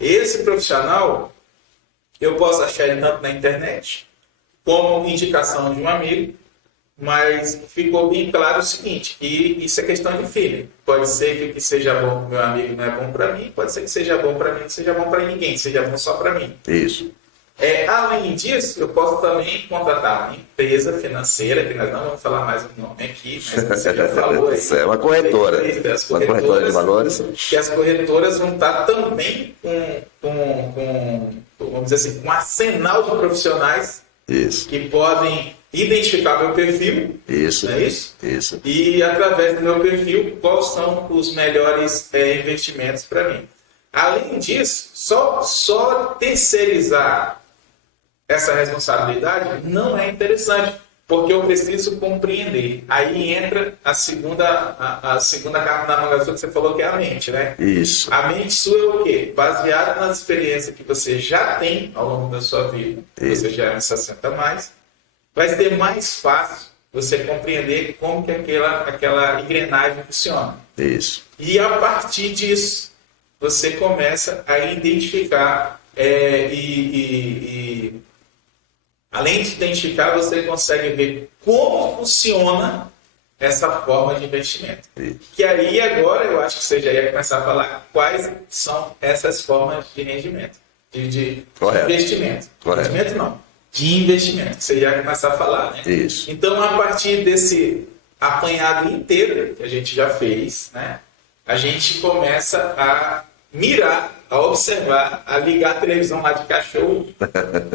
Esse profissional, eu posso achar ele tanto na internet, como indicação de um amigo, mas ficou bem claro o seguinte, que isso é questão de feeling. Pode ser que o que seja bom para o meu amigo não é bom para mim, pode ser que seja bom para mim, não seja bom para ninguém, seja bom só para mim. Isso. Além disso, eu posso também contratar uma empresa financeira, que nós não vamos falar mais o nome aqui, mas você já falou aí. É uma corretora. Uma corretora de valores. Que as corretoras vão estar também vamos dizer assim, com um arsenal de profissionais que podem identificar meu perfil. Isso. Não é isso? Isso. E através do meu perfil, quais são os melhores investimentos para mim. Além disso, só terceirizar essa responsabilidade não é interessante, porque eu preciso compreender. Aí entra a segunda carta na manga sua que você falou, que é a mente, né? Isso. A mente sua é o quê? Baseada nas experiências que você já tem ao longo da sua vida, você já é um 60 a mais, vai ser mais fácil você compreender como que aquela engrenagem funciona. Isso. E a partir disso, você começa a identificar além de identificar, você consegue ver como funciona essa forma de investimento. Que aí agora eu acho que você já ia começar a falar quais são essas formas de rendimento, de investimento. Correto. Rendimento não, de investimento, que você já ia começar a falar, né? Isso. Então, a partir desse apanhado inteiro que a gente já fez, né, a gente começa a mirar, a observar, a ligar a televisão lá de cachorro,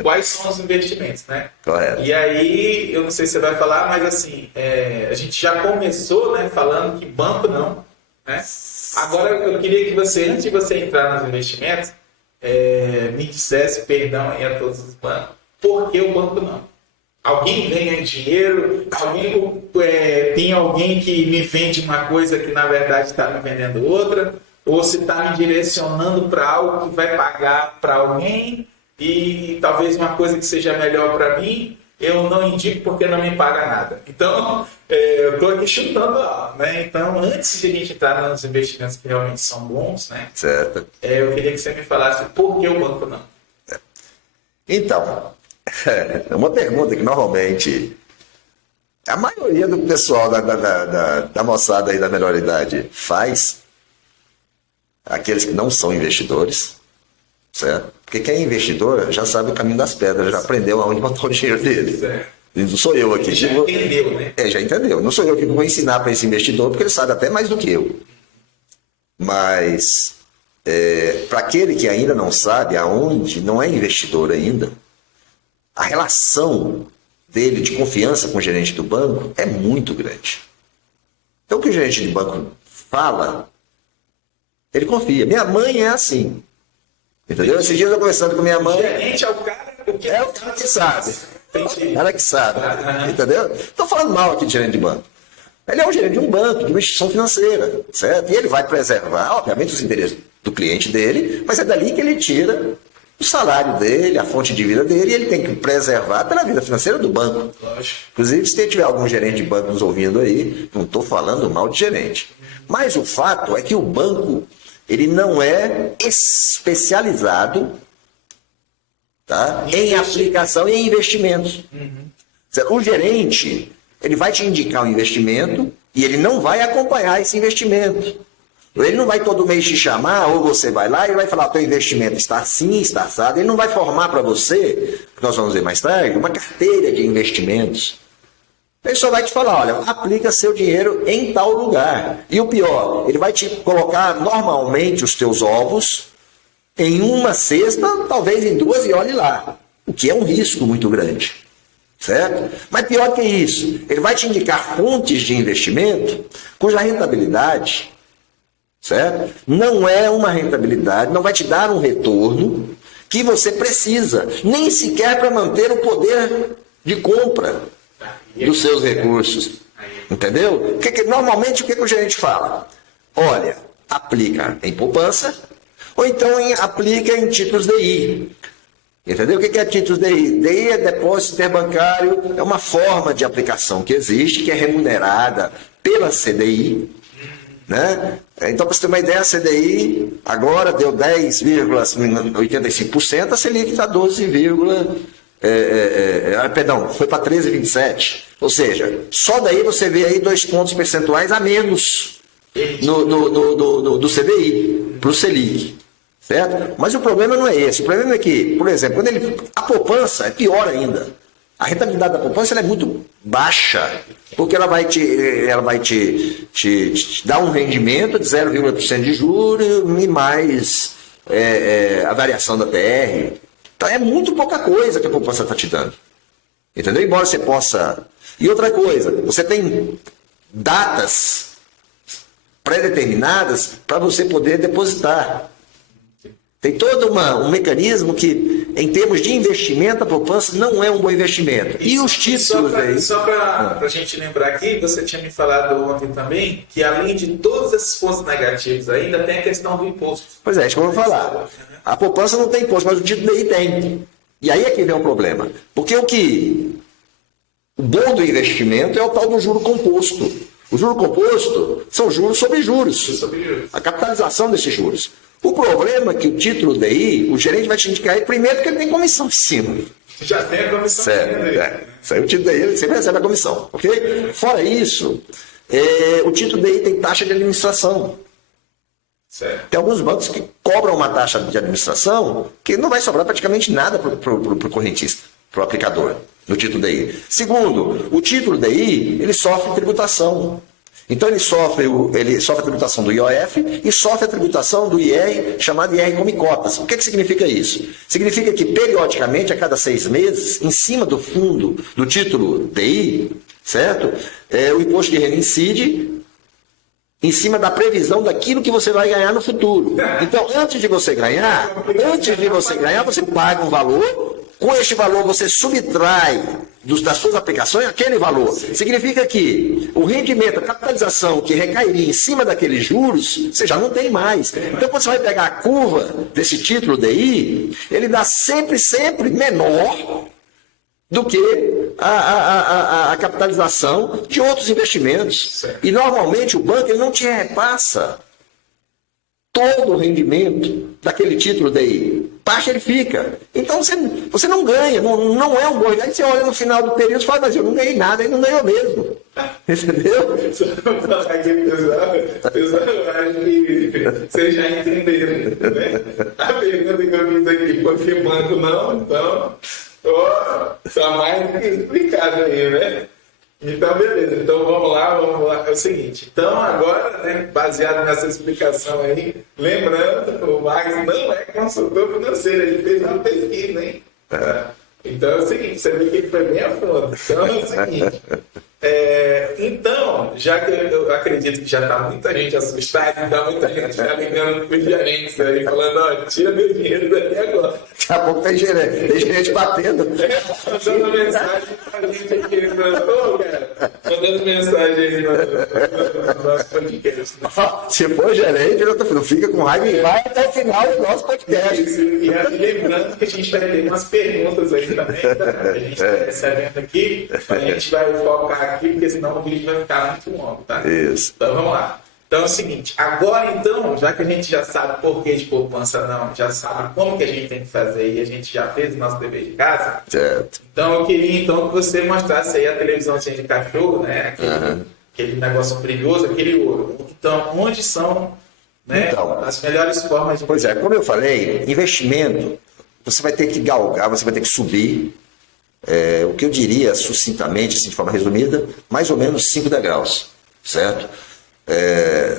quais são os investimentos, né? Correto. E aí, eu não sei se você vai falar, mas assim, a gente já começou, né, falando que banco não, né? Agora, eu queria que você, antes de você entrar nos investimentos, me dissesse, perdão aí a todos os bancos, por que o banco não? Alguém ganha dinheiro, tem alguém que me vende uma coisa que na verdade está me vendendo outra, ou se está me direcionando para algo que vai pagar para alguém e talvez uma coisa que seja melhor para mim, eu não indico porque não me paga nada. Então, eu estou aqui chutando, né? Então, antes de a gente entrar nos investimentos que realmente são bons, né? Certo. Eu queria que você me falasse por que o banco não. Então, é uma pergunta que normalmente a maioria do pessoal da moçada aí da melhor idade faz, aqueles que não são investidores, certo? Porque quem é investidor já sabe o caminho das pedras, já aprendeu aonde botar o dinheiro dele. Certo. Não sou eu aqui. Já entendeu, né? Já entendeu. Não sou eu que vou ensinar para esse investidor, porque ele sabe até mais do que eu. Mas, para aquele que ainda não sabe aonde, não é investidor ainda, a relação dele de confiança com o gerente do banco é muito grande. Então, o que o gerente do banco fala, ele confia. Minha mãe é assim. Entendeu? Esses dias eu conversando com minha mãe. O gerente é o cara que sabe. O cara que sabe. Entendeu? Estou falando mal aqui de gerente de banco. Ele é um gerente de um banco, de uma instituição financeira, certo? E ele vai preservar, obviamente, os interesses do cliente dele, mas é dali que ele tira o salário dele, a fonte de vida dele, e ele tem que preservar pela vida financeira do banco. Lógico. Inclusive, se tiver algum gerente de banco nos ouvindo aí, não estou falando mal de gerente. Mas o fato é que o banco, ele não é especializado, tá, em aplicação e em investimentos. O gerente, ele vai te indicar um investimento e ele não vai acompanhar esse investimento. Ele não vai todo mês te chamar, ou você vai lá e vai falar, o teu investimento está assim, está assado. Ele não vai formar para você, que nós vamos ver mais tarde, uma carteira de investimentos. Ele só vai te falar, olha, aplica seu dinheiro em tal lugar. E o pior, ele vai te colocar normalmente os teus ovos em uma cesta, talvez em duas, e olhe lá. O que é um risco muito grande. Certo? Mas pior que isso, ele vai te indicar fontes de investimento cuja rentabilidade, certo, não é uma rentabilidade, não vai te dar um retorno que você precisa, nem sequer para manter o poder de compra dos seus recursos. Entendeu? Normalmente o que o gerente fala? Olha, aplica em poupança ou então aplica em títulos DI. Entendeu? O que é títulos DI? DI é depósito interbancário, é uma forma de aplicação que existe, que é remunerada pela CDI. Né? Então, para você ter uma ideia, a CDI agora deu 10,85%, a Selic está 12, perdão, foi para 13,27%. Ou seja, só daí você vê aí 2 pontos percentuais a menos do CDI para o Selic. Certo? Mas o problema não é esse. O problema é que, por exemplo, a poupança é pior ainda. A rentabilidade da poupança ela é muito baixa, porque ela vai te dar um rendimento de 0,1% de juros e mais a variação da TR. Então é muito pouca coisa que a poupança está te dando. Entendeu? Embora você possa... E outra coisa, você tem datas pré-determinadas para você poder depositar. Tem todo um mecanismo que, em termos de investimento, a poupança não é um bom investimento. E os títulos aí... Só para a gente lembrar aqui, você tinha me falado ontem também, que além de todos esses pontos negativos ainda tem a questão do imposto. Pois é, isso que eu vou falar. A poupança não tem imposto, mas o título DI tem. E aí é que vem o problema. Porque o bom do investimento é o tal do juro composto. O juro composto são juros sobre juros. A capitalização desses juros. O problema é que o título DI, o gerente vai te indicar ele primeiro porque ele tem comissão em cima. Já tem a comissão. Certo, Isso aí, o título DI ele sempre recebe a comissão. Ok? Fora isso, o título DI tem taxa de administração. Certo. Tem alguns bancos que cobram uma taxa de administração que não vai sobrar praticamente nada para o correntista, para o aplicador, no título DI. Segundo, o título DI, ele sofre tributação. Então ele sofre a tributação do IOF e sofre a tributação do IR, chamado IR come cotas. O que significa isso? Significa que, periodicamente, a cada 6 meses, em cima do fundo do título DI, certo? O imposto de renda incide em cima da previsão daquilo que você vai ganhar no futuro. Então, antes de você ganhar, você paga um valor. Com este valor, você subtrai das suas aplicações aquele valor. Significa que o rendimento, a capitalização que recairia em cima daqueles juros, você já não tem mais. Então, quando você vai pegar a curva desse título DI, ele dá sempre menor do que a capitalização de outros investimentos. E, normalmente, o banco ele não te repassa todo o rendimento daquele título DI. Parte ele fica. Então você não ganha, não é um bom. Aí você olha no final do período e fala, mas eu não ganhei nada, ele não ganhou mesmo. Entendeu? Só para falar aqui, pessoal, eu acho que vocês já entenderam, né? A pergunta que eu fiz aqui, por que banco não? Então, só mais do que explicado aí, né? Então, beleza. Então, vamos lá. É o seguinte. Então, agora, né, baseado nessa explicação aí, lembrando, o Max não é consultor financeiro, ele fez uma pesquisa, hein? Então, é o seguinte, você vê que ele foi bem a fundo. Então, é o seguinte. Então, já que eu acredito que já está muita gente assustada, então muita gente já ligando para os gerentes aí, falando, ó, tira meu dinheiro daqui agora. Daqui a pouco tem gerente batendo. Mandando mensagem pra gente aqui, falando, ô, cara, mandando mensagem aí no nosso podcast. Né? Se for gerente, eu tô falando, fica com raiva e vai até o final do nosso podcast. E lembrando que a gente vai ter umas perguntas aí também, tá? A gente está recebendo aqui, a gente vai focar aqui, porque senão o vídeo vai ficar muito longo, tá? Isso. Então vamos lá. Então é o seguinte, agora então, já que a gente já sabe por que de poupança não, já sabe como que a gente tem que fazer e a gente já fez o nosso dever de casa, Certo. então eu queria então que você mostrasse aí a televisãozinha de cachorro, né? Aquele negócio brilhoso, aquele ouro. Então, onde são, né, Então, as melhores formas de... Pois é, como eu falei, investimento, você vai ter que galgar, você vai ter que subir, o que eu diria sucintamente, assim, de forma resumida, mais ou menos 5 degraus, certo?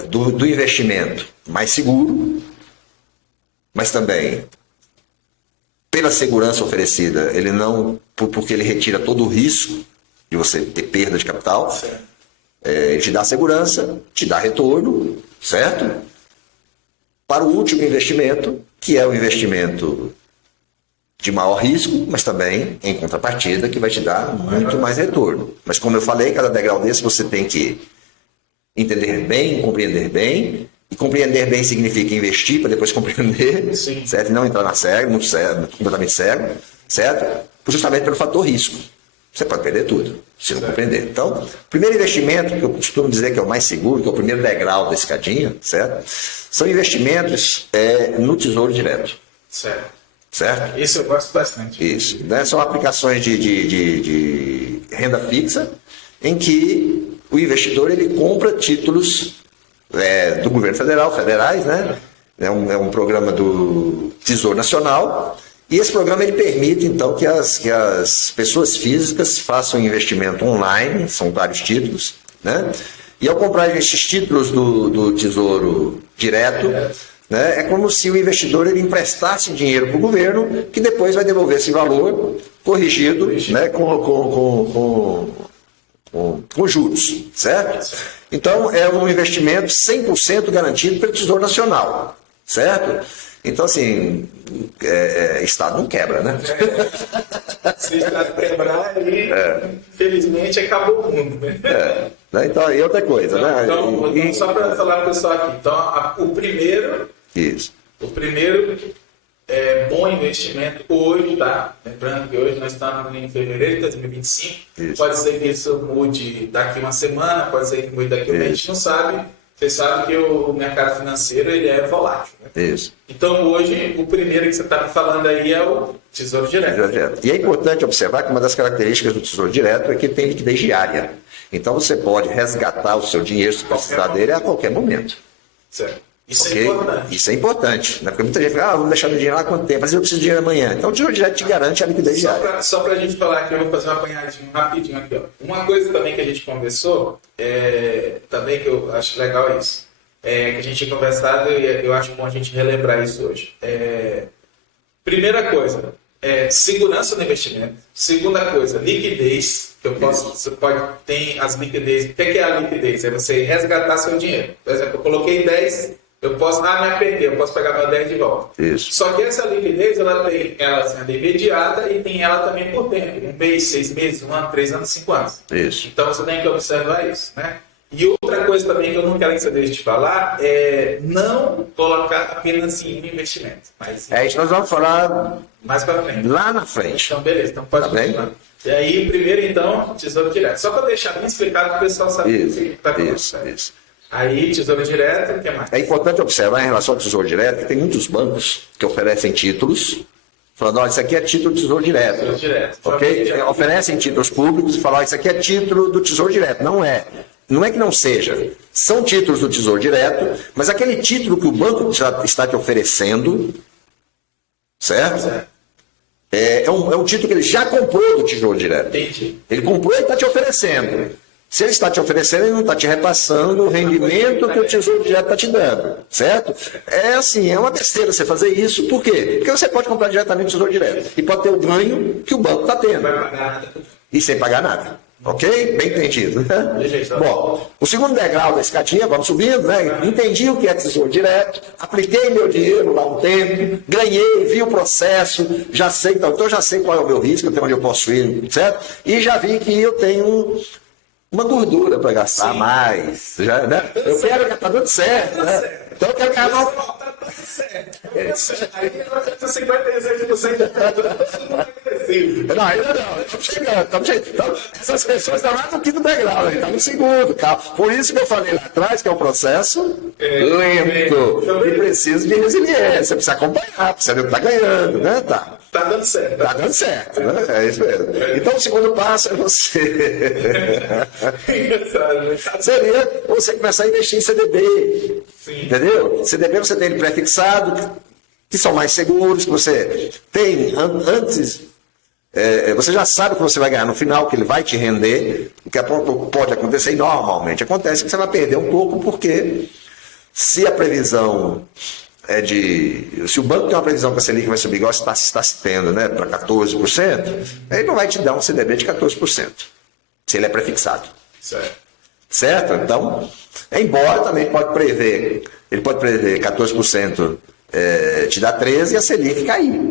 Do investimento mais seguro, mas também pela segurança oferecida, ele não, porque ele retira todo o risco de você ter perda de capital, ele te dá segurança, te dá retorno, certo? Para o último investimento, que é o investimento de maior risco, mas também em contrapartida, que vai te dar muito mais retorno. Mas como eu falei, cada degrau desse você tem que entender bem, compreender bem, e compreender bem significa investir para depois compreender, Sim. certo? E não entrar na cego, muito cego, completamente cego, certo? Justamente pelo fator risco. Você pode perder tudo, se não compreender. Então, o primeiro investimento, que eu costumo dizer que é o mais seguro, que é o primeiro degrau da escadinha, certo? São investimentos no Tesouro Direto, certo? Isso eu gosto bastante. Isso, né? São aplicações de renda fixa, em que o investidor ele compra títulos do governo federal, federais, né? É um programa do Tesouro Nacional, e esse programa ele permite, então, que as pessoas físicas façam investimento online, são vários títulos, né? E ao comprar esses títulos do Tesouro Direto, né, é como se o investidor ele emprestasse dinheiro para o governo, que depois vai devolver esse valor corrigido, né, com juros, certo? Então, é um investimento 100% garantido pelo Tesouro Nacional, certo? Então, assim, Estado não quebra, né? Se o Estado quebrar, aí, infelizmente, acabou o mundo, né? Então, e outra coisa, né? Então, só para falar para o pessoal aqui, então, o primeiro bom investimento hoje, tá? Lembrando que hoje nós estamos em fevereiro de 2025, pode ser que isso mude daqui uma semana, pode ser que mude daqui um mês, a gente não sabe. Você sabe que o mercado financeiro ele é volátil, né? Isso. Então hoje, o primeiro que você está me falando aí é o Tesouro Direto. E é importante observar que uma das características do Tesouro Direto é que tem liquidez diária. Então você pode resgatar o seu dinheiro, se precisar dele, a qualquer momento. Certo. Isso Okay? é importante. Isso é importante, né? Porque muita gente fala, vamos deixar meu dinheiro lá quanto tempo, mas eu preciso de dinheiro amanhã. Então o Tesouro Direto te garante a liquidez diária. Só para a gente falar aqui, eu vou fazer um apanhadinho rapidinho aqui. Ó. Uma coisa também que a gente conversou, também que eu acho legal isso, que a gente tinha conversado e eu acho bom a gente relembrar isso hoje. Primeira coisa, segurança no investimento. Segunda coisa, liquidez. Você tem as liquidez. O que é a liquidez? É você resgatar seu dinheiro. Por exemplo, eu coloquei 10, eu posso, me perder, eu posso pegar meu 10 de volta. Isso. Só que essa liquidez, ela tem ela sendo imediata e tem ela também por tempo. 1 mês, 6 meses, 1 ano, 3 anos, 5 anos. Isso. Então você tem que observar isso, né? E outra coisa também que eu não quero que você deixe de falar é não colocar apenas em investimento. Mas É isso que nós vamos falar mais para frente. lá na frente. Então, beleza. Então pode Tá bem? continuar. E aí, primeiro, então, Tesouro Direto. Só para deixar bem explicado para o pessoal saber o que está acontecendo. Isso. Aí, Tesouro Direto, o que mais? É importante observar em relação ao Tesouro Direto que tem muitos bancos que oferecem títulos, falando, olha, isso aqui é título do Tesouro Direto. Tesouro Direto. Ok? Oferecem títulos públicos e falam, olha, isso aqui é título do Tesouro Direto. Não é. Não é que não seja. São títulos do Tesouro Direto, mas aquele título que o banco está te oferecendo, certo? É um título que ele já comprou do Tesouro Direto. Entendi. Ele comprou e está te oferecendo. Se ele está te oferecendo, ele não está te repassando o rendimento que o Tesouro Direto está te dando, certo? É assim, é uma besteira você fazer isso. Por quê? Porque você pode comprar diretamente do Tesouro Direto e pode ter o ganho que o banco está tendo. Não vai pagar nada. E sem pagar nada. Ok? Bem entendido. Bom, o segundo degrau da escadinha, vamos subindo, né? Entendi o que é Tesouro Direto, apliquei meu dinheiro lá um tempo, ganhei, vi o processo, já sei, então eu já sei qual é o meu risco, até onde eu posso ir, certo? E já vi que eu tenho uma gordura para gastar Sim. mais. Já, né? Eu quero que tá dando certo, né? Então eu quero ganhar mais. Tá tudo certo. Aí ela tá 56% Não, ainda não, estamos chegando. Então, essas pessoas estão lá no quinto degrau, está no segundo. Calma. Por isso que eu falei lá atrás que é um processo lento e precisa de resiliência, precisa acompanhar, precisa ver o que está ganhando, né? Tá dando certo. Tá dando certo, né? É isso mesmo. Então o segundo passo é você. Seria você começar a investir em CDB. Sim. Entendeu? CDB você tem ele pré-fixado, que são mais seguros, que você tem antes. Você já sabe o que você vai ganhar no final, que ele vai te render. O que pode acontecer, e normalmente acontece, que você vai perder um pouco, porque se a previsão se o banco tem uma previsão que a Selic vai subir igual está se tendo, né, para 14%, ele não vai te dar um CDB de 14%, se ele é prefixado. Certo? Então, embora também ele pode prever 14%, te dá 13% e a Selic cair.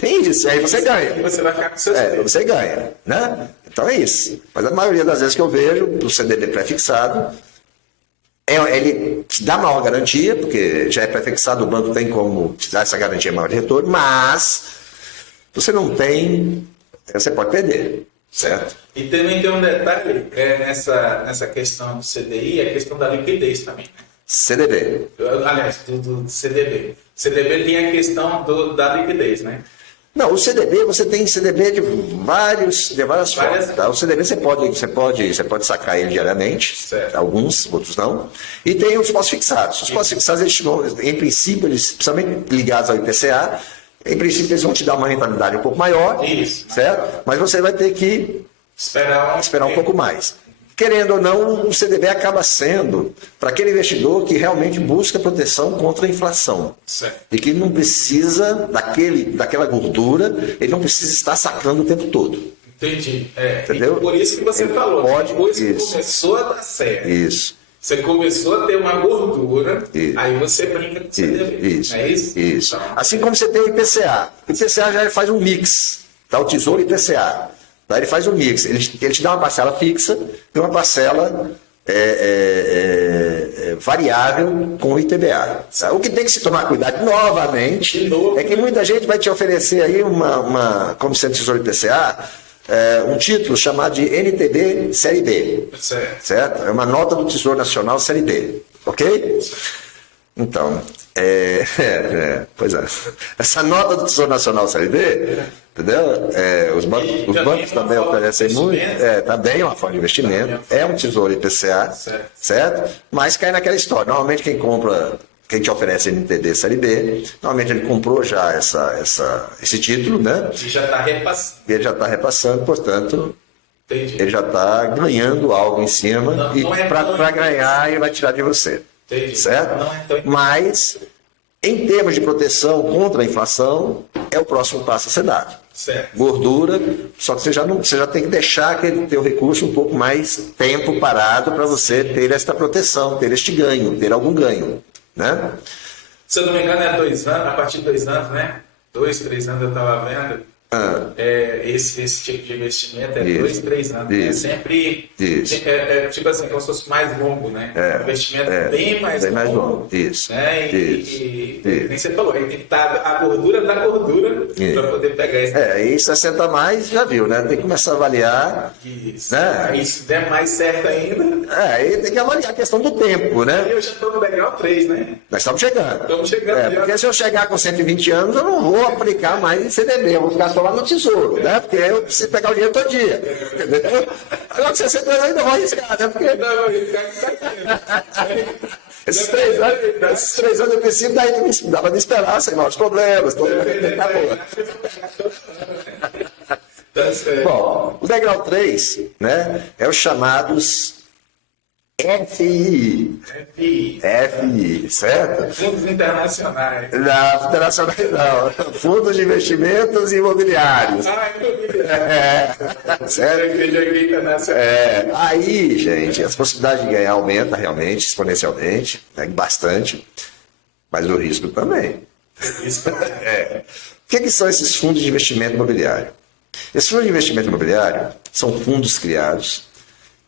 Tem isso, aí você ganha. Você vai ficar com seus você ganha, né? Então é isso. Mas a maioria das vezes que eu vejo, o CDB pré-fixado, ele te dá maior garantia, porque já é prefixado, o banco tem como te dar essa garantia maior de retorno, mas você não tem, você pode perder, certo? E também tem um detalhe nessa questão do CDI, a questão da liquidez também, né? CDB. Aliás, do CDB. CDB tem a questão da liquidez, né? Não, o CDB, você tem CDB de várias formas. Tá? O CDB você pode sacar ele diariamente, alguns, outros não. E tem os pós-fixados. Os pós-fixados, em princípio, principalmente ligados ao IPCA, em princípio eles vão te dar uma rentabilidade um pouco maior, certo? Mas você vai ter que esperar um pouco mais. Querendo ou não, o CDB acaba sendo para aquele investidor que realmente busca proteção contra a inflação. Certo. E que não precisa daquela gordura, ele não precisa estar sacando o tempo todo. Entendi. Entendeu? E por isso que você falou, depois que começou a dar certo. Isso. Você começou a ter uma gordura, aí você brinca com o CDB. Isso. É isso? Isso. Então, assim como você tem o IPCA. O IPCA já faz um mix. Tá? O Tesouro IPCA. Ele faz um mix, ele te dá uma parcela fixa e uma parcela variável com o ITBA. Tá? O que tem que se tomar cuidado novamente é que muita gente vai te oferecer aí como sendo Tesouro IPCA, um título chamado de NTB Série B. Certo? É uma nota do Tesouro Nacional Série B. Ok? Então, pois é. Essa nota do Tesouro Nacional Série B, entendeu? Os bancos também oferecem muito. Também é uma forma de investimento. É um Tesouro IPCA, certo? Mas cai naquela história. Normalmente quem te oferece NTD Série B, normalmente ele comprou já esse título, né? E já está repassando. Ele já está repassando, portanto, Entendi. ele já está ganhando algo em cima e para ganhar ele vai tirar de você. Entendi. Certo? Mas, em termos de proteção contra a inflação, é o próximo passo a ser dado. Certo. Gordura, só que você já tem que deixar aquele teu recurso um pouco mais tempo parado para você ter esta proteção, ter este ganho, ter algum ganho. Né? Se eu não me engano, é 2 anos, a partir de 2 anos, né? 2, 3 anos eu estava vendo. Esse tipo de investimento é 2, 3 anos. É sempre tipo assim, como se fosse mais longo, né? Investimento bem mais longo. Isso. Né? E nem você falou, aí tem que estar a gordura da gordura para poder pegar esse. Aí 60 a mais, já viu, né? Tem que começar a avaliar. Isso. Né? Aí se der mais certo ainda. Aí tem que avaliar a questão do tempo, né? Eu já estou no degrau 3, né? Nós estamos chegando. Estamos chegando. Porque se eu chegar com 120 anos, eu não vou aplicar mais em CDB, eu vou ficar só lá no tesouro, né? Porque eu preciso pegar o dinheiro todo dia. Entendeu? Agora com 60 anos eu ainda vou arriscar, né? Porque esses 3 anos eu preciso, daí dava de esperar, sem maus problemas, tá boa. Bom, o degrau 3, né, é os chamados FI, certo? Fundos internacionais. Não, internacionais não. Fundos de investimentos imobiliários. Certo? Aí, gente, as possibilidades de ganhar aumentam realmente, exponencialmente, né, bastante, mas o risco também. O que são esses fundos de investimento imobiliário? Esses fundos de investimento imobiliário são fundos criados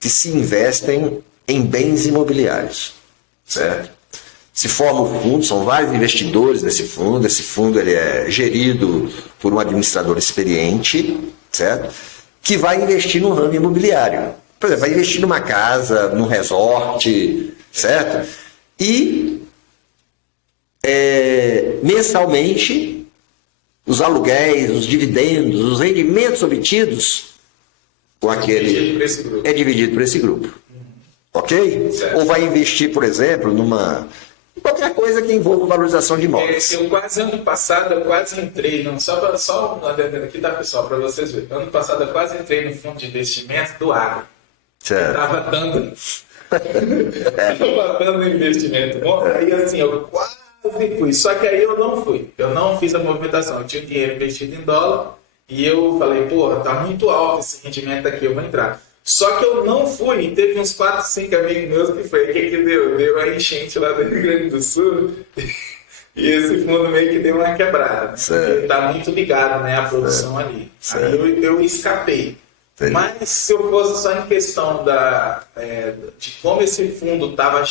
que se investem em bens imobiliários, certo? Se forma o fundo, são vários investidores nesse fundo. Esse fundo ele é gerido por um administrador experiente, certo? Que vai investir no ramo imobiliário. Por exemplo, vai investir numa casa, num resort, certo? E mensalmente, os aluguéis, os dividendos, os rendimentos obtidos com aquele é dividido por esse grupo. Ok? Certo. Ou vai investir, por exemplo, qualquer coisa que envolva valorização de imóveis. Eu quase ano passado, eu quase entrei, não, só uma adendo aqui, tá, pessoal, para vocês verem. Ano passado eu quase entrei no fundo de investimento do Agro. Certo. Estava dando. Estava dando investimento bom. Aí assim, eu quase fui. Só que aí eu não fui. Eu não fiz a movimentação. Eu tinha dinheiro investido em dólar e eu falei, porra, tá muito alto esse rendimento aqui, eu vou entrar. Só que eu não fui, e teve uns 4, 5 amigos meus que foi. O que deu? Deu a enchente lá do Rio Grande do Sul. E esse fundo meio que deu uma quebrada. Né? Porque tá muito ligado, né, à produção ali. Aí eu escapei. Entendi. Mas se eu fosse só em questão de como esse fundo estava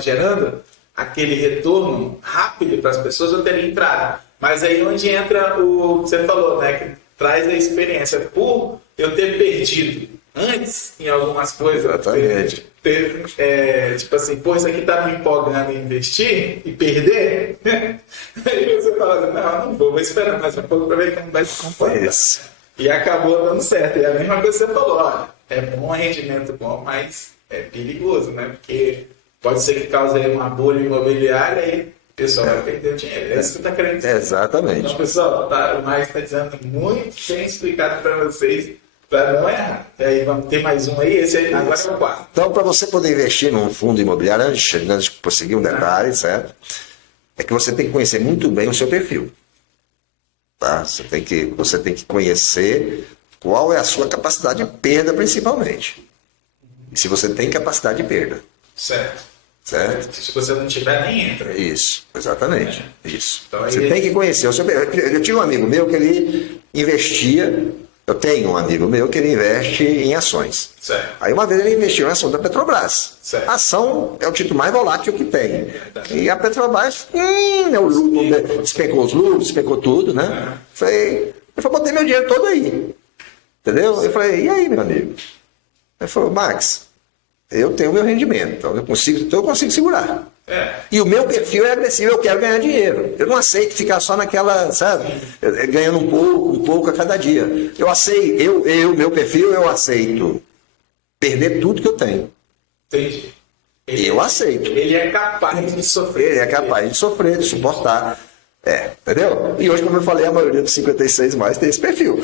gerando aquele retorno rápido para as pessoas, eu teria entrado. Mas aí onde entra o que você falou, né, que traz a experiência. Por eu ter perdido antes em algumas coisas, Exatamente. tipo assim, pô, isso aqui tá me empolgando em investir e perder, aí você fala assim, não vou esperar mais um pouco para ver como vai se comportar. Isso. E acabou dando certo. E a mesma coisa que você falou, olha, é bom rendimento bom, mas é perigoso, né? Porque pode ser que cause aí uma bolha imobiliária e o pessoal vai perder o dinheiro. É isso que você está querendo dizer. Exatamente. Então, pessoal, o Marcos está dizendo muito bem explicado para vocês, para não errar. E aí vamos ter mais um aí, esse aí agora é o 4. Então, para você poder investir num fundo imobiliário, antes de prosseguir um detalhe, certo? É que você tem que conhecer muito bem o seu perfil. Tá? Você tem que conhecer qual é a sua capacidade de perda, principalmente. E se você tem capacidade de perda. Certo. Certo? Se você não tiver, nem entra. Isso, exatamente. Isso. Então, Você tem que conhecer o seu perfil. Eu tinha um amigo meu que ele investia. Eu tenho um amigo meu que ele investe em ações. Certo. Aí uma vez ele investiu em ação da Petrobras. Certo. A ação é o título mais volátil que tem. E a Petrobras, despecou os lucros, despecou tudo, né? Eu botei meu dinheiro todo aí. Entendeu? Eu falei, e aí, meu amigo? Ele falou, Max, eu tenho meu rendimento, então eu consigo segurar. E o meu perfil é agressivo, eu quero ganhar dinheiro. Eu não aceito ficar só naquela, sabe, ganhando um pouco a cada dia. Meu perfil, eu aceito perder tudo que eu tenho. Entendi. Eu aceito. Ele é capaz de sofrer. Ele é capaz de sofrer, de suportar. Entendeu? E hoje, como eu falei, a maioria dos 56 mais tem esse perfil.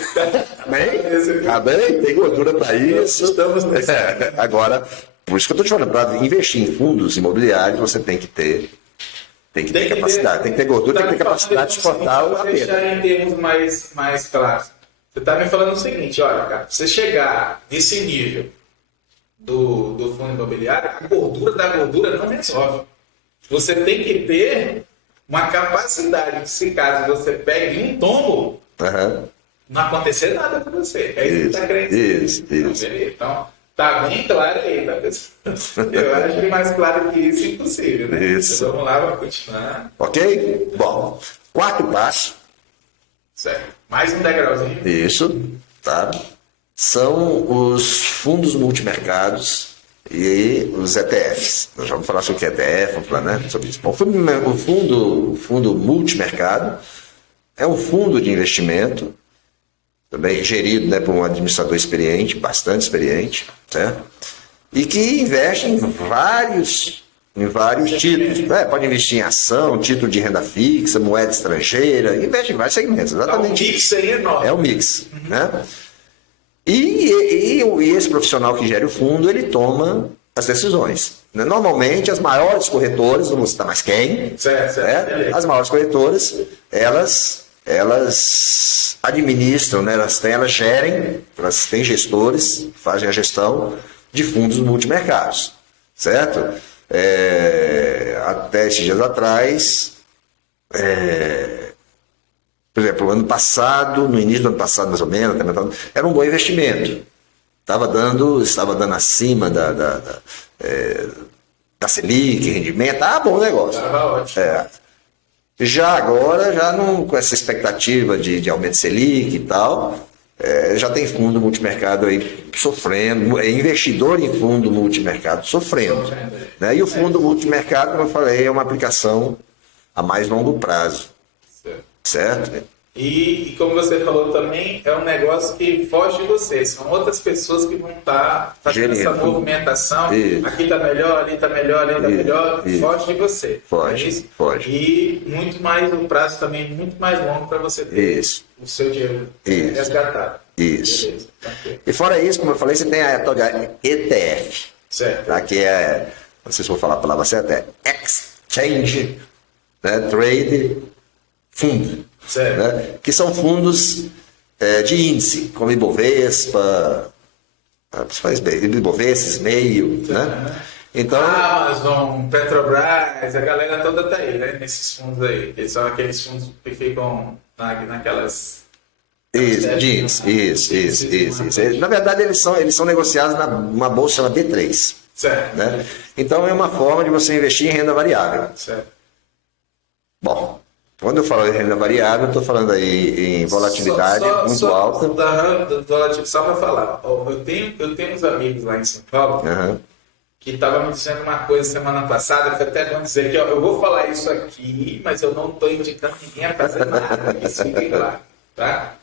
Tá bem? Tem gordura para isso. Estamos nesse. Agora, por isso que eu estou te falando, para investir em fundos imobiliários, você tem que ter capacidade, tem que ter gordura, tem que ter capacidade de suportar a perda. Deixar em termos mais claros. Você está me falando o seguinte, olha, cara, pra você chegar nesse nível do fundo imobiliário, a gordura da gordura não resolve. Você tem que ter uma capacidade, se caso você pegue um tombo, não acontecer nada com você. É isso que você está querendo dizer. Então, tá bem claro aí, tá, pessoal? Eu acho que mais claro que isso é impossível, né? Isso. Então, vamos lá, vamos continuar. Ok? Bom, quarto passo. Certo. Mais um degrauzinho. Isso, tá? São os fundos multimercados e os ETFs. Nós vamos falar sobre o que é ETF, vamos falar, né, sobre isso. Bom, o fundo multimercado é um fundo de investimento também gerido, né, por um administrador experiente, bastante experiente, certo? E que investe em vários títulos. Pode investir em ação, título de renda fixa, moeda estrangeira, investe em vários segmentos. Exatamente. O mix aí é enorme. É o mix, né? E esse profissional que gera o fundo, ele toma as decisões. Né? Normalmente, as maiores corretoras, não vou citar mais quem, Certo. as maiores corretoras, elas administram, né? Elas gerem, elas têm gestores, fazem a gestão de fundos multimercados, certo? Até esses dias atrás, por exemplo, no início do ano passado, mais ou menos, era um bom investimento. estava dando acima da Selic, rendimento, bom negócio. Tava ótimo. Já agora, já não, com essa expectativa de aumento de Selic e tal, já tem fundo multimercado aí sofrendo, investidor em fundo multimercado sofrendo. Né? E o fundo multimercado, como eu falei, é uma aplicação a mais longo prazo. Certo? E como você falou também, é um negócio que foge de você. São outras pessoas que vão estar fazendo essa movimentação. Isso. Aqui está melhor, ali está melhor, ali está melhor. Isso. Foge de você. Foge. E muito mais, o prazo também muito mais longo para você ter o seu dinheiro resgatado. Isso. Beleza. Okay. E fora isso, como eu falei, você tem a tal de ETF. Certo. Tá? Que não sei se vou falar a palavra certa, é Exchange, né? Trade Fund. Certo. Né? Que são fundos de índice, como Ibovespa, Meio, né? Então, Amazon, Petrobras, a galera toda tá aí, né? Nesses fundos aí. Eles são aqueles fundos que ficam naquelas... de índice, isso. Na verdade, eles são negociados numa bolsa chamada B3. Certo. Né? Então, é uma forma de você investir em renda variável. Certo. Bom, quando eu falo em renda variável, eu estou falando aí em volatilidade muito alta. Só para falar, eu tenho uns amigos lá em São Paulo que estavam me dizendo uma coisa semana passada, que até vão dizer que eu vou falar isso aqui, mas eu não estou indicando ninguém a fazer nada, isso fique claro, tá?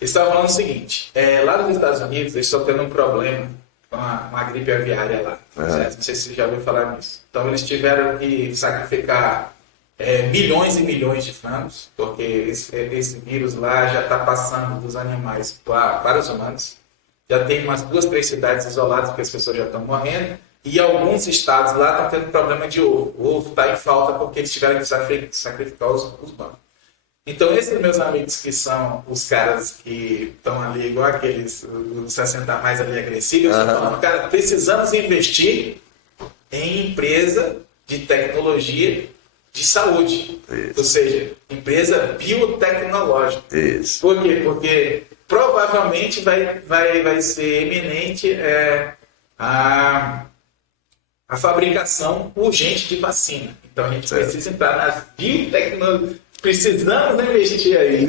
Eles estavam falando o seguinte, lá nos Estados Unidos eles estão tendo um problema com uma gripe aviária lá, certo? Não sei se você já ouviu falar nisso. Então eles tiveram que sacrificar milhões e milhões de frangos, porque esse vírus lá já está passando dos animais para os humanos. Já tem umas 2, 3 cidades isoladas porque as pessoas já estão morrendo. E alguns estados lá estão tendo problema de ovo. O ovo está em falta porque eles tiveram que sacrificar os bancos. Então, esses meus amigos que são os caras que estão ali, igual aqueles os 60 mais ali agressivos, estão falando, cara, precisamos investir em empresa de tecnologia de saúde. Isso. Ou seja, empresa biotecnológica. Isso. Por quê? Porque provavelmente vai ser eminente a fabricação urgente de vacina. Então a gente precisa entrar nas biotecnologias. Precisamos investir aí.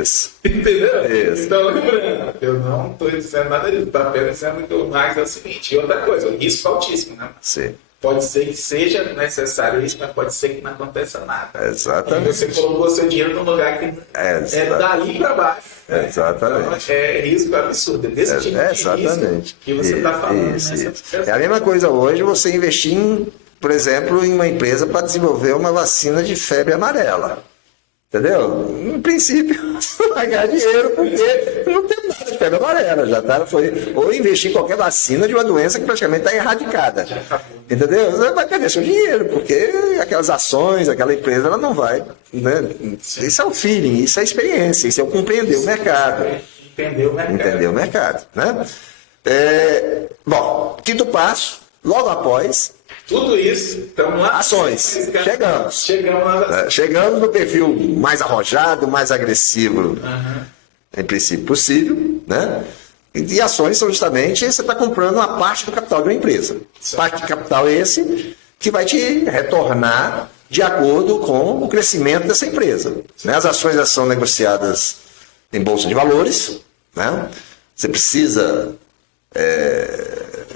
Isso. Entendeu? Isso. Então, lembrando, eu não estou dizendo nada disso. Estou apenas dizendo que o Max é o seguinte. E outra coisa, o risco altíssimo, né? Sim. Pode ser que seja necessário isso, mas pode ser que não aconteça nada. Exatamente. E você colocou seu dinheiro num lugar que é dali para baixo. Exatamente. Então, é risco absurdo. É desse tipo de risco que você está falando. Isso. É a mesma coisa hoje você investir, por exemplo, em uma empresa para desenvolver uma vacina de febre amarela. Entendeu? No princípio, vai ganhar dinheiro porque não tem nada de febre amarela. Ou investir em qualquer vacina de uma doença que praticamente está erradicada. Entendeu? Você vai perder seu dinheiro, porque aquelas ações, aquela empresa, ela não vai. Né? Isso é o feeling, isso é a experiência, isso é o compreender o mercado. Entender o mercado. Né? Bom, quinto passo, logo após. Tudo isso, estamos lá. Ações. Chegamos. Chegamos no perfil mais arrojado, mais agressivo, em princípio possível, né? E ações são justamente você está comprando uma parte do capital de uma empresa. Parte de capital esse que vai te retornar de acordo com o crescimento dessa empresa. Né? As ações já são negociadas em bolsa de valores, né? Você precisa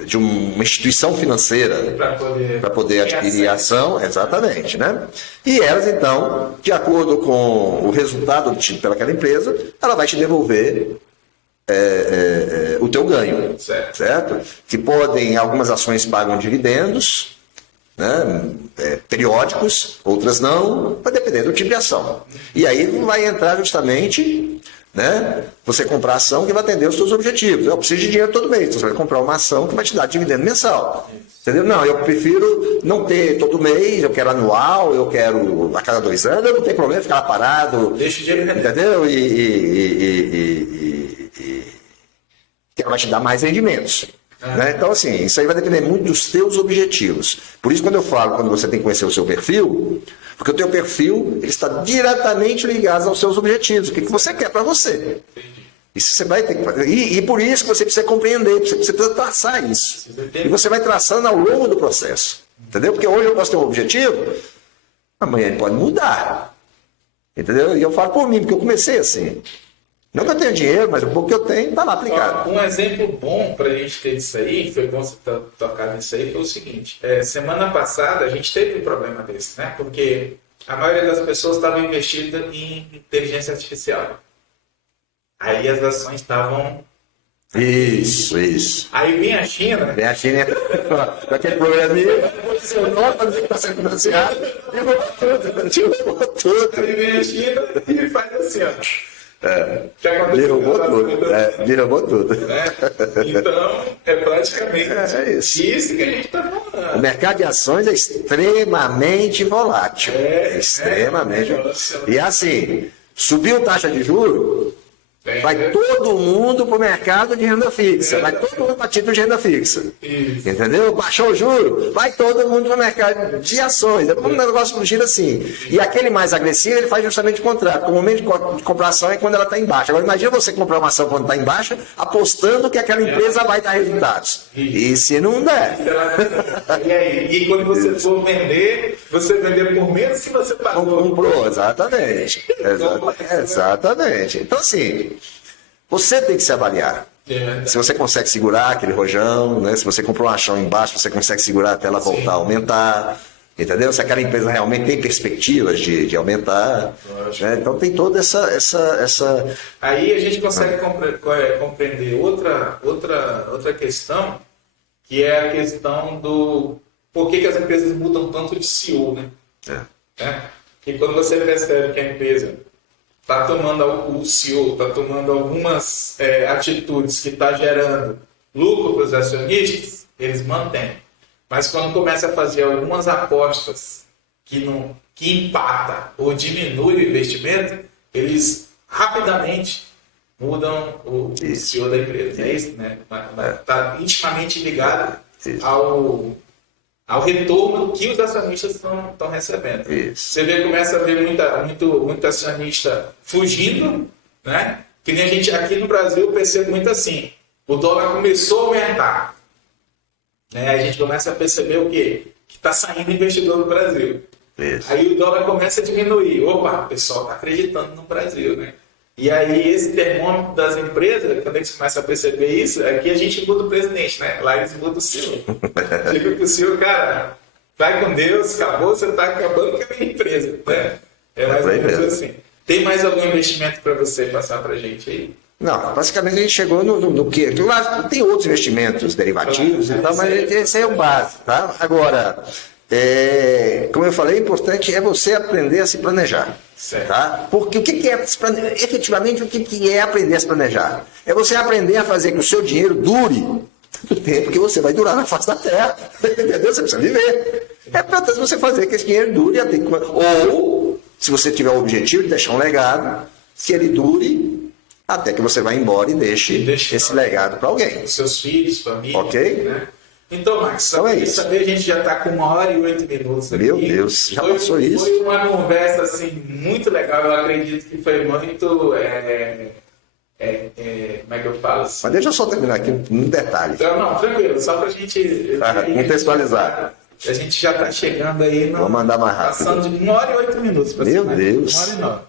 de uma instituição financeira para poder adquirir a ação, exatamente, né? E elas, então, de acordo com o resultado obtido pelaquela empresa, ela vai te devolver o teu ganho, certo? Que algumas ações pagam dividendos, né? Periódicos, outras não, vai depender do tipo de ação. E aí vai entrar justamente... Né? Você comprar ação que vai atender os seus objetivos. Eu preciso de dinheiro todo mês, então você vai comprar uma ação que vai te dar dividendo mensal. Entendeu? Não, eu prefiro não ter todo mês, eu quero anual, eu quero a cada 2 anos, eu não tenho problema ficar lá parado. Deixa o dinheiro render. Entendeu? Que ela vai te dar mais rendimentos. Né? Então, assim, isso aí vai depender muito dos teus objetivos. Por isso, quando eu falo, quando você tem que conhecer o seu perfil, porque o teu perfil ele está diretamente ligado aos seus objetivos. O que você quer para você. Isso você vai ter que fazer. E por isso que você precisa compreender, você precisa traçar isso. E você vai traçando ao longo do processo. Entendeu? Porque hoje eu posso ter um objetivo, amanhã ele pode mudar. Entendeu? E eu falo por mim, porque eu comecei assim. Não que eu tenha dinheiro, mas o pouco que eu tenho está lá aplicado. Um exemplo bom para a gente ter disso aí, foi bom você tocar nisso aí, foi o seguinte. Semana passada a gente teve um problema desse, né? Porque a maioria das pessoas estava investida em inteligência artificial. Aí as ações estavam... Isso. Aí vem a China... Vem a China com aquele programinha, seu nome está sendo financiado, derrubou tudo. Aí vem a China e faz assim, ó. Derrubou tudo. Né? Então, é praticamente isso que a gente está falando. O mercado de ações é extremamente volátil. Extremamente. E assim, subiu taxa de juros, vai todo mundo para o mercado de renda fixa. Vai todo mundo para título de renda fixa. Isso. Entendeu? Baixou o juro, vai todo mundo para o mercado de ações. É um negócio que gira assim. E aquele mais agressivo, ele faz justamente o contrário. O momento de comprar ação é quando ela está em baixa. Agora, imagina você comprar uma ação quando está em baixa, apostando que aquela empresa vai dar resultados. E se não der? E aí? E quando você for vender, você vender por menos que você pagou. Comprou, exatamente. Exatamente. Então, assim, você tem que se avaliar. Se você consegue segurar aquele rojão, né? Se você comprou uma ação embaixo, você consegue segurar até ela voltar a aumentar. Entendeu? Se aquela empresa realmente tem perspectivas de aumentar. Né? Então tem toda essa... Aí a gente consegue compreender outra questão, que é a questão do por que as empresas mudam tanto de CEO, né? Porque quando você percebe que a empresa está tomando, o CEO está tomando algumas atitudes que está gerando lucro para os acionistas, eles mantêm. Mas quando começa a fazer algumas apostas que empata ou diminui o investimento, eles rapidamente mudam o CEO da empresa. É isso, né? Está intimamente ligado ao retorno que os acionistas estão recebendo. Isso. Você vê, começa a ver muito acionista fugindo, né? Que nem a gente aqui no Brasil, eu percebo muito assim. O dólar começou a aumentar. Né? A gente começa a perceber o quê? Que está saindo investidor do Brasil. Isso. Aí o dólar começa a diminuir. Opa, o pessoal está acreditando no Brasil, né? E aí esse termômetro das empresas, quando a gente começa a perceber isso, aqui a gente muda o presidente, né? Lá eles mudam o CEO. Digo que o CEO, cara, vai com Deus, acabou, você está acabando com a minha empresa, né? É mais ou menos assim. Tem mais algum investimento para você passar para a gente aí? Não, basicamente a gente chegou no que... Lá tem outros investimentos derivativos e tal, mas esse é o básico, tá? Agora, como eu falei, o importante é você aprender a se planejar. Certo. Tá? Porque o que é efetivamente o que é aprender a se planejar? É você aprender a fazer que o seu dinheiro dure o tempo que você vai durar na face da terra. Entendeu? Você precisa viver. É para você fazer que esse dinheiro dure até que... Ou, se você tiver o objetivo de deixar um legado, que ele dure até que você vai embora e deixe esse legado para alguém. Seus filhos, família. Ok? Né? Então, Max, Então é isso. saber, a gente já está com 1h08 aqui. Meu Deus, já passou isso. Foi uma conversa assim, muito legal. Eu acredito que foi muito... como é que eu falo? Assim? Mas deixa eu só terminar aqui um detalhe. Não, tranquilo. Só para a gente... contextualizar. A gente já está chegando aí... Vou mandar mais rápido. Passando de 1h08 para Meu Deus. 1h09.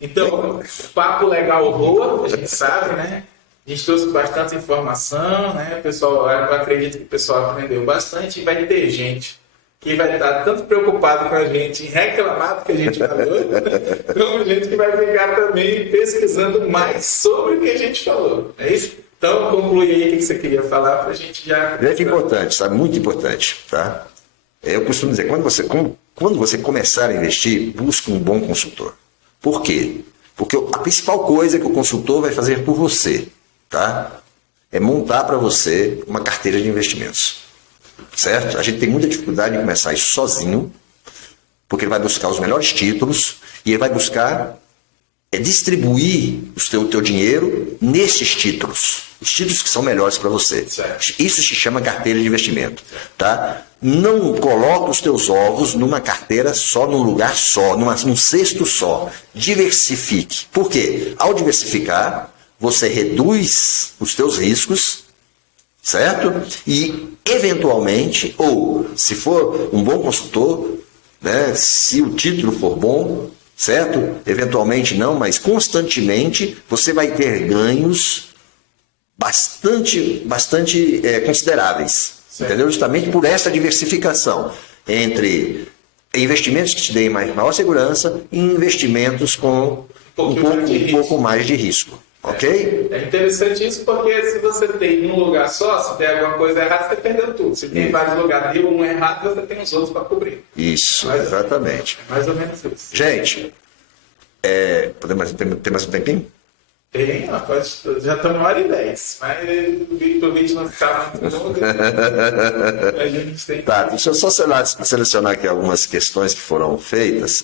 Então, papo legal rola, a gente sabe, né? A gente trouxe bastante informação, né? Pessoal, eu acredito que o pessoal aprendeu bastante e vai ter gente que vai estar tanto preocupado com a gente em reclamar do que a gente falou, como gente que vai ficar também pesquisando mais sobre o que a gente falou. É isso? Então, conclui aí o que você queria falar para a gente já... É importante, sabe? Muito importante, tá? Eu costumo dizer, quando você começar a investir, busque um bom consultor. Por quê? Porque a principal coisa que o consultor vai fazer por você, tá? É montar para você uma carteira de investimentos. Certo? A gente tem muita dificuldade em começar isso sozinho, porque ele vai buscar os melhores títulos e ele vai buscar distribuir o teu dinheiro nesses títulos. Os títulos que são melhores para você. Certo. Isso se chama carteira de investimento. Tá? Não coloque os teus ovos numa carteira só, num lugar só, num cesto só. Diversifique. Por quê? Ao diversificar, você reduz os teus riscos, certo? E, eventualmente, ou se for um bom consultor, né, se o título for bom, certo? Eventualmente não, mas constantemente você vai ter ganhos bastante consideráveis, entendeu? Justamente por essa diversificação entre investimentos que te deem maior segurança e investimentos com um pouco mais de risco. Ok? É interessante isso porque se você tem um lugar só, se der alguma coisa errada, você perdeu tudo. Se tem vários lugares, deu um errado, você tem os outros para cobrir. Isso, exatamente. Mais ou menos isso. Gente, podemos ter mais um tempinho? Tem, já estamos na hora e 10, mas o vídeo não ficar muito longo. A gente tem... Tá, deixa eu só selecionar aqui algumas questões que foram feitas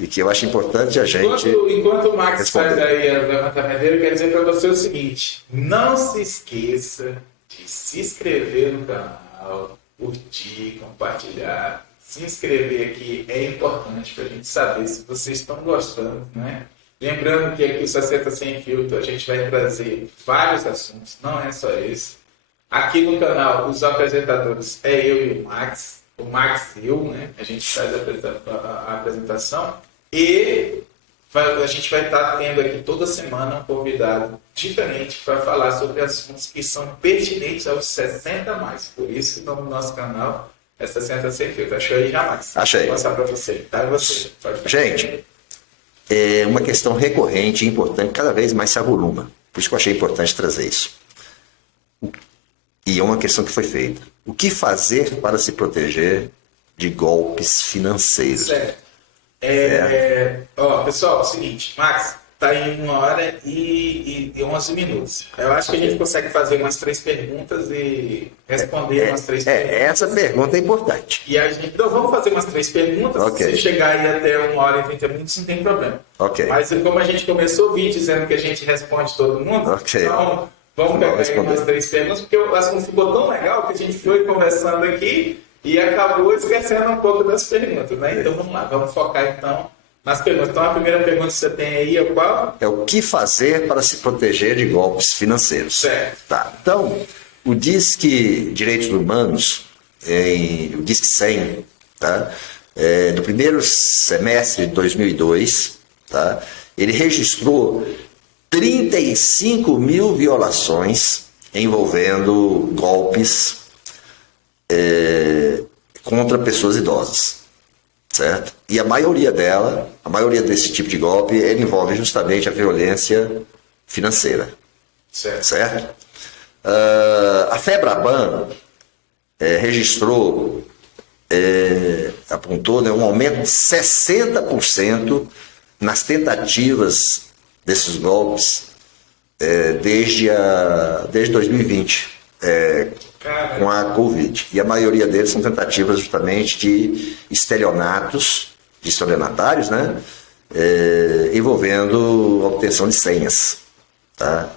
e que eu acho importante a gente... Enquanto o Max responder. faz aí a levantamento dele, eu quero dizer para você o seguinte: não se esqueça de se inscrever no canal, curtir, compartilhar. Se inscrever aqui é importante para a gente saber se vocês estão gostando, né? Lembrando que aqui o 60 Sem Filtro a gente vai trazer vários assuntos, não é só esse. Aqui no canal, os apresentadores é eu e o Max e eu, né? A gente faz a apresentação e a gente vai estar tendo aqui toda semana um convidado diferente para falar sobre assuntos que são pertinentes aos 60 a mais. Por isso, no nosso canal é 60 Sem Filtro. Achou aí já, Max? Achei. Vou mostrar para você. Tá? Você. Gente, é uma questão recorrente e importante, cada vez mais se avoluma. Por isso que eu achei importante trazer isso. E é uma questão que foi feita. O que fazer para se proteger de golpes financeiros? Certo. Pessoal, é o seguinte, Max, tá em 1 hora e 11 minutos. Eu acho que a gente consegue fazer umas 3 perguntas e responder umas 3 perguntas. Essa pergunta é importante. E a gente, então, vamos fazer umas 3 perguntas. Okay. Se chegar aí até 1 hora e 30 minutos, não tem problema. Okay. Mas como a gente começou o vídeo dizendo que a gente responde todo mundo, então vamos pegar aí umas 3 perguntas, porque o assunto ficou tão legal que a gente foi conversando aqui e acabou esquecendo um pouco das perguntas, né? Então vamos lá, vamos focar então nas perguntas. Então a primeira pergunta que você tem aí é qual? É o que fazer para se proteger de golpes financeiros. Certo. Tá. Então, o Disque Direitos Humanos, o Disque 100, tá? Do primeiro semestre de 2002, tá? Ele registrou 35 mil violações envolvendo golpes contra pessoas idosas, certo? E a maioria desse tipo de golpe, ele envolve justamente a violência financeira, certo? A FEBRABAN registrou, apontou, né, um aumento de 60% nas tentativas desses golpes desde 2020, com a Covid. E a maioria deles são tentativas justamente de estelionatários, né? Envolvendo a obtenção de senhas. Tá?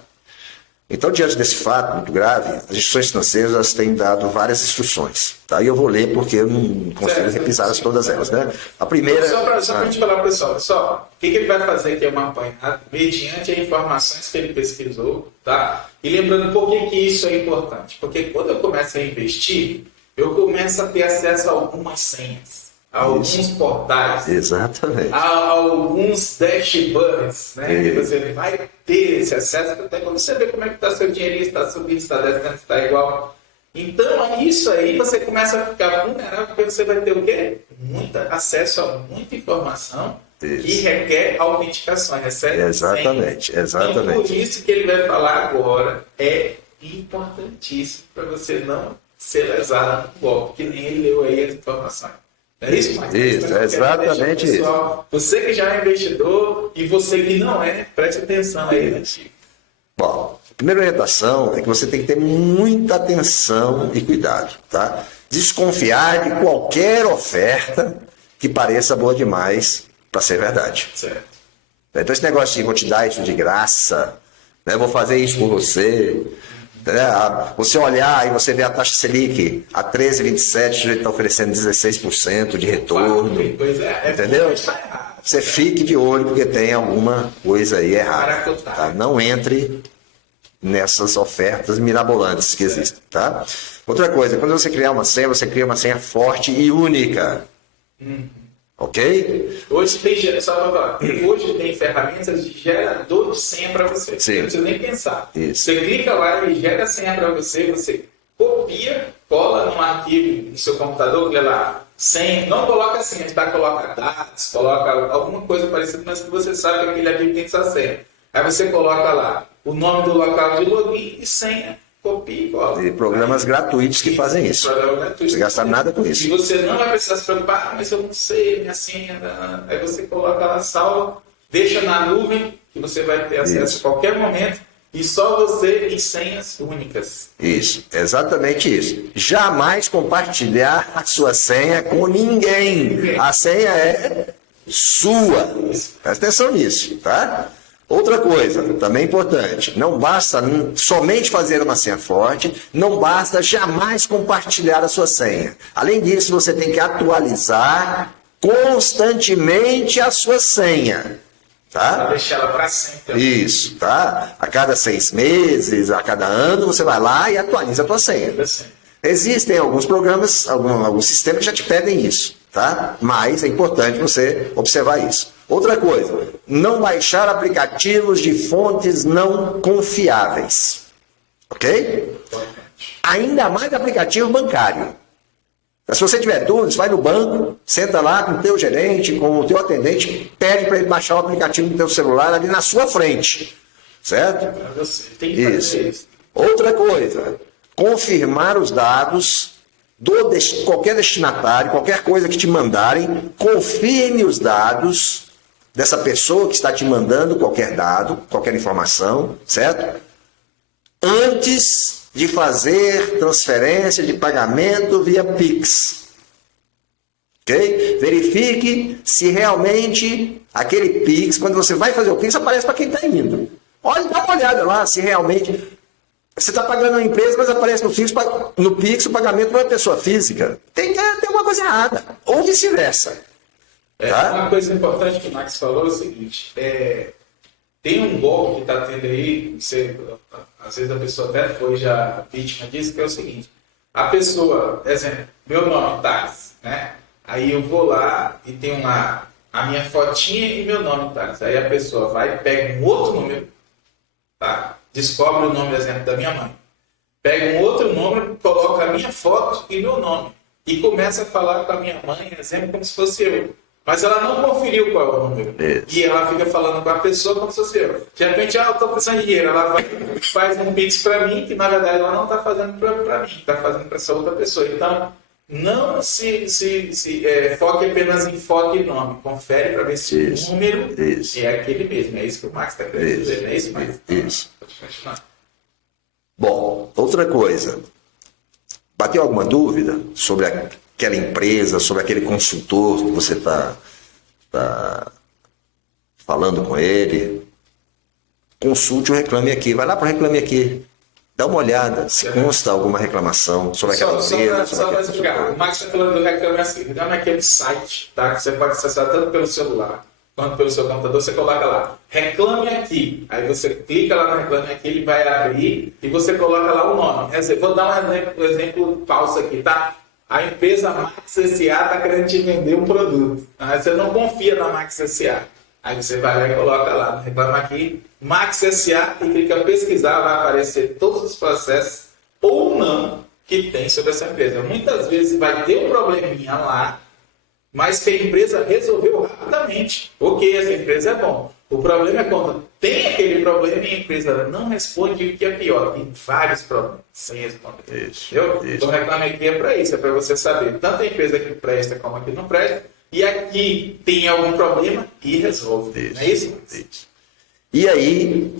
Então, diante desse fato muito grave, as instituições financeiras elas têm dado várias instruções. Tá? E eu vou ler porque eu não consigo repisar todas elas. Né? A primeira... Só para a gente falar para o pessoal, o que ele vai fazer aqui é uma apanhada mediante as informações que ele pesquisou. Tá? E lembrando por que isso é importante. Porque quando eu começo a investir, eu começo a ter acesso a algumas senhas, a alguns portais, exatamente, a alguns dashboards, né? Que você vai ter esse acesso até quando você vê como é que está seu dinheirinho, está subindo, está descendo, está igual. Então, isso aí você começa a ficar vulnerável, porque você vai ter o quê? Acesso a muita informação que requer autenticação. Exatamente. Então, por isso que ele vai falar agora é importantíssimo para você não ser lesado no golpe, que nem ele leu aí as informações. É isso, Max? Isso, é exatamente isso. Você que já é investidor e você que não é, preste atenção aí, né, Chico? Bom, a primeira orientação é que você tem que ter muita atenção e cuidado, tá? Desconfiar de qualquer oferta que pareça boa demais para ser verdade. Certo. Então esse negócio de vou te dar isso de graça, né? Vou fazer isso por você... Você olhar e você vê a taxa Selic a 13,27, já está oferecendo 16% de retorno. Entendeu? Você fique de olho porque tem alguma coisa aí errada. Tá? Não entre nessas ofertas mirabolantes que existem, tá? Outra coisa, quando você criar uma senha, você cria uma senha forte e única. Ok? Hoje tem, só pra falar, hoje tem ferramentas de gerador de senha para você. Sim. Não precisa nem pensar. Isso. Você clica lá e gera a senha para você, você copia, cola num arquivo no seu computador, que lá, senha, não coloca senha, tá? Coloca dados, coloca alguma coisa parecida, mas que você sabe que aquele arquivo tem sua senha. Aí você coloca lá o nome do local de login e senha. Copia e cola. E programas gratuitos que fazem isso. Não você gasta nada com isso. E você não vai precisar se preocupar, mas eu não sei, minha senha. Aí você coloca lá, salva, deixa na nuvem, que você vai ter acesso a qualquer momento, e só você e senhas únicas. Isso, exatamente isso. Jamais compartilhar a sua senha com ninguém. A senha é sua. Presta atenção nisso, tá? Outra coisa, também importante, não basta somente fazer uma senha forte, não basta jamais compartilhar a sua senha. Além disso, você tem que atualizar constantemente a sua senha. Tá? Para deixar ela para sempre. Isso, tá? A cada 6 meses, a cada ano, você vai lá e atualiza a tua senha. Existem alguns programas, alguns sistemas que já te pedem isso, tá? Mas é importante você observar isso. Outra coisa, não baixar aplicativos de fontes não confiáveis. Ok? Ainda mais aplicativo bancário. Se você tiver dúvidas, vai no banco, senta lá com o teu gerente, com o teu atendente, pede para ele baixar o aplicativo do teu celular ali na sua frente. Certo? Tem que fazer isso. Outra coisa, confirmar os dados qualquer destinatário, qualquer coisa que te mandarem, confirme os dados dessa pessoa que está te mandando qualquer dado, qualquer informação, certo? Antes de fazer transferência de pagamento via Pix. Ok? Verifique se realmente aquele Pix, quando você vai fazer o Pix, aparece para quem está indo. Olha, dá uma olhada lá se realmente você está pagando uma empresa, mas aparece no Pix o pagamento para uma pessoa física. Tem alguma coisa errada. Ou vice-versa. Tá? Uma coisa importante que o Max falou é o seguinte, tem um golpe que está tendo aí, às vezes a pessoa até foi já vítima disso, que é o seguinte, a pessoa, exemplo, meu nome, Thales, né? Aí eu vou lá e tem a minha fotinha e meu nome, Thales. Aí a pessoa vai e pega um outro número, tá? Descobre o nome, por exemplo, da minha mãe. Pega um outro número, coloca a minha foto e meu nome. E começa a falar com a minha mãe, exemplo, como se fosse eu. Mas ela não conferiu qual é o número. E ela fica falando com a pessoa como se fosse eu. De repente, eu estou precisando de dinheiro. Ela vai, faz um Pix para mim, que na verdade ela não está fazendo para mim, está fazendo para essa outra pessoa. Então, não se foque apenas em foto e nome. Confere para ver se o número é aquele mesmo. É isso que o Max está querendo dizer. Não é isso, Max? Isso. Bom, outra coisa. Bateu alguma dúvida sobre aquela empresa, sobre aquele consultor que você está falando com ele? Consulte o Reclame Aqui. Vai lá para o Reclame Aqui. Dá uma olhada se consta alguma reclamação sobre aquela empresa. Só para explicar. O Max está falando do Reclame Aqui. Reclame Aqui é um site, tá? Que você pode acessar tanto pelo celular quanto pelo seu computador. Você coloca lá, Reclame Aqui. Aí você clica lá no Reclame Aqui, ele vai abrir e você coloca lá o nome. Vou dar um exemplo falso aqui, tá? A empresa Max S.A. está querendo te vender um produto. Aí você não confia na Max S.A. Aí você vai lá e coloca lá, Reclama Aqui, Max S.A. e clica pesquisar, vai aparecer todos os processos ou não que tem sobre essa empresa. Muitas vezes vai ter um probleminha lá, mas que a empresa resolveu rapidamente. Ok, essa empresa é bom. O problema é quando tem aquele problema e a empresa não responde, o que é pior. Tem vários problemas sem responder. Então, Reclame Aqui é para isso, é para você saber tanto a empresa que presta como a que não presta, e aqui tem algum problema e resolve. Não é isso? E aí,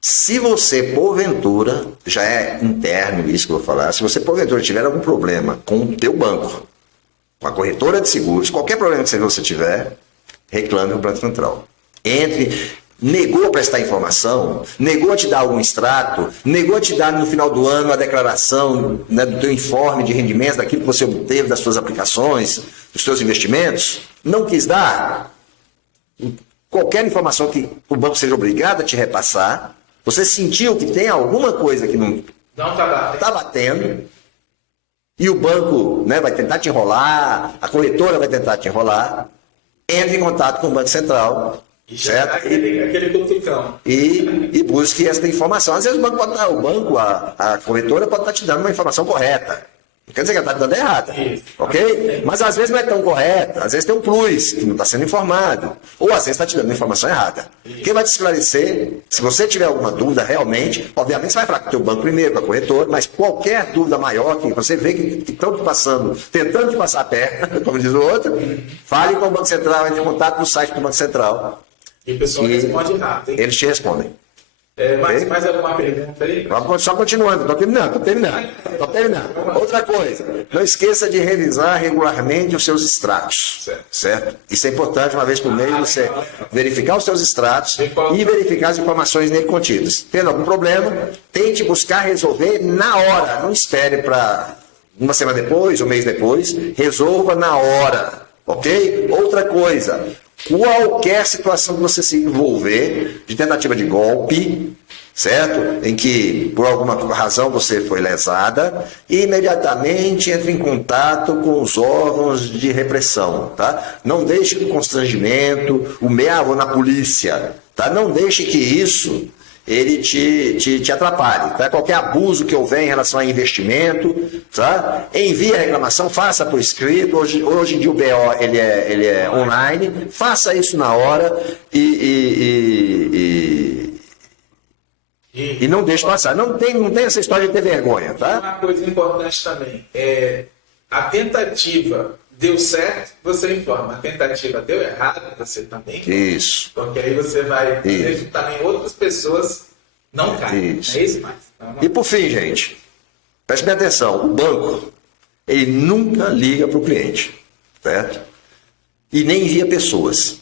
se você, porventura, já é interno isso que eu vou falar, se você, porventura, tiver algum problema com o teu banco, com a corretora de seguros, qualquer problema que você tiver, reclame o Banco Central. Negou a prestar informação, negou a te dar algum extrato, negou a te dar no final do ano a declaração, né, do teu informe de rendimentos, daquilo que você obteve das suas aplicações, dos seus investimentos, não quis dar qualquer informação que o banco seja obrigado a te repassar, Você sentiu que tem alguma coisa que não Não tá batendo. está batendo, e o banco, né, vai tentar te enrolar, a corretora vai tentar te enrolar, entre em contato com o Banco Central, E já tá certo? aquele cutucão. E busque essa informação. Às vezes a corretora pode estar te dando uma informação correta. Não quer dizer que ela está te dando errada. Isso. Ok? Mas às vezes não é tão correta. Às vezes tem um plus que não está sendo informado. Ou às vezes está te dando uma informação errada. Quem vai te esclarecer, se você tiver alguma dúvida realmente, obviamente você vai falar com o teu banco primeiro, com a corretora, mas qualquer dúvida maior que você vê que estão te passando, tentando te passar a perna, como diz o outro, fale com o Banco Central, entre em contato no site do Banco Central. E o pessoal E responde rápido, hein? eles te respondem. Mais alguma pergunta aí? Vamos só continuando, estou terminando. Outra coisa, não esqueça de revisar regularmente os seus extratos, certo? Isso é importante, uma vez por mês, você verificar os seus extratos e verificar as informações nele contidas. Tendo algum problema, tente buscar resolver na hora, não espere para uma semana depois, um mês depois, resolva na hora, ok? Outra coisa, qualquer situação que você se envolver de tentativa de golpe, certo? Em que por alguma razão você foi lesada, imediatamente entre em contato com os órgãos de repressão, tá? Não deixe que o constrangimento, vou na polícia, tá? Não deixe que isso ele te atrapalhe, tá? Qualquer abuso que houver em relação a investimento, tá? Envie a reclamação, faça por escrito. Hoje em dia o BO ele é online, faça isso na hora e não deixe passar. Não tem essa história de ter vergonha, tá? Uma coisa importante também, a tentativa deu certo, você informa. A tentativa deu errado, você também informa. Isso. Porque aí você vai fazer também outras pessoas não caem. Isso. É isso mais. Não. E por fim, gente, preste bem atenção, o banco, ele nunca liga para o cliente, certo? E nem envia pessoas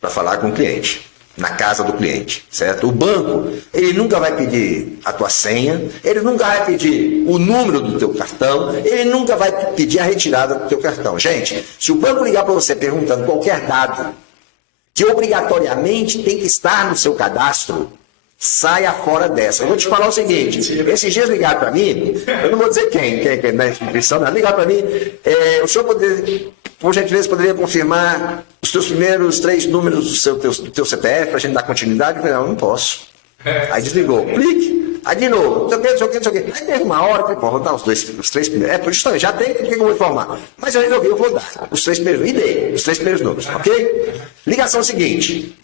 para falar com o cliente, na casa do cliente, certo? O banco, ele nunca vai pedir a tua senha, ele nunca vai pedir o número do teu cartão, ele nunca vai pedir a retirada do teu cartão. Gente, se o banco ligar para você perguntando qualquer dado que obrigatoriamente tem que estar no seu cadastro, saia fora dessa. Eu vou te falar o seguinte, esses dias ligaram para mim, eu não vou dizer quem na instituição, não, ligaram para mim, o senhor por gentileza, poderia confirmar os teus primeiros 3 números do teu CPF para a gente dar continuidade? Eu falei, não posso. Aí desligou, clique, aí de novo, não sei o que. Aí teve uma hora, eu falei, vou dar os 3 primeiros. Justamente, já tem, por que eu vou informar? Mas eu resolvi, eu vou dar os 3 primeiros, e dei os 3 primeiros números, ok? Ligação seguinte.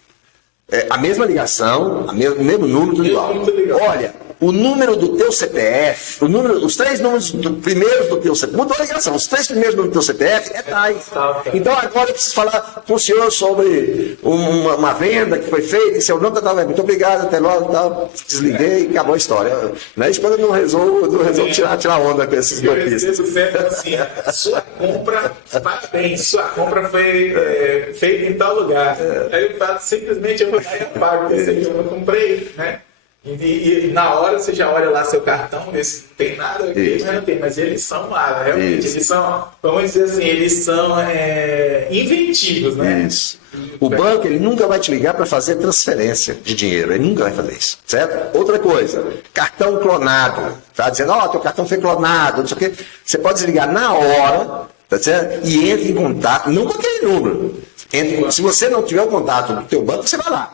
A mesma ligação, o mesmo número, tudo igual. Olha, o número do teu CPF, os 3 números primeiros do teu CPF, mudou a ligação, os 3 primeiros números do teu CPF é tais. Então agora eu preciso falar com o senhor sobre uma venda que foi feita, e seu nome está muito obrigado, até logo, tal, desliguei e acabou a história. Não é isso quando eu não resolvo tirar onda com esses golpistas. Eu recebo sempre assim, sua compra, parabéns, sua compra foi feita em tal lugar. Aí eu falo, simplesmente eu vou lá e apago, eu não comprei, né? E na hora você já olha lá seu cartão, vê se tem nada aqui, mas não tem, mas eles são lá, realmente, eles são, vamos dizer assim, eles são inventivos, né? Isso. O banco, ele nunca vai te ligar para fazer transferência de dinheiro, ele nunca vai fazer isso, certo? Outra coisa, cartão clonado, tá dizendo, teu cartão foi clonado, não sei o quê, você pode desligar na hora, tá certo? E entre em contato, não com aquele número, se você não tiver o contato do teu banco, você vai lá,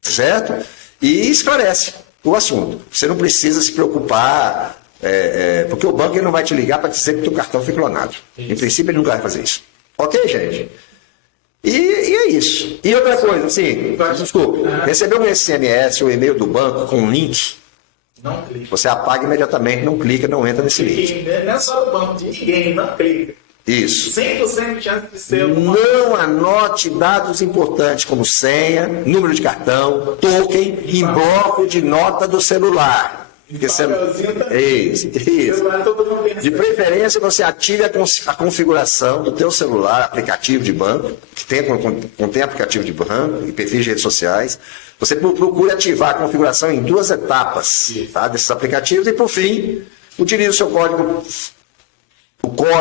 certo? E esclarece o assunto. Você não precisa se preocupar, porque o banco ele não vai te ligar para dizer que o teu cartão foi clonado. Em princípio, ele nunca vai fazer isso. Ok, gente? E é isso. E outra coisa, assim, desculpe, recebeu um SMS ou e-mail do banco com um link, não clica. você apaga imediatamente, não clica, não entra nesse link. Não é só do banco, de ninguém, não clica. Isso. 100% de chance de ser Não anote dados importantes como senha, número de cartão, token e bloco de nota do celular. Isso. De preferência, você ative a configuração do teu celular, aplicativo de banco, que contém aplicativo de banco e perfis de redes sociais. Você procura ativar a configuração em 2 etapas, tá, desses aplicativos e, por fim, utilize o seu código.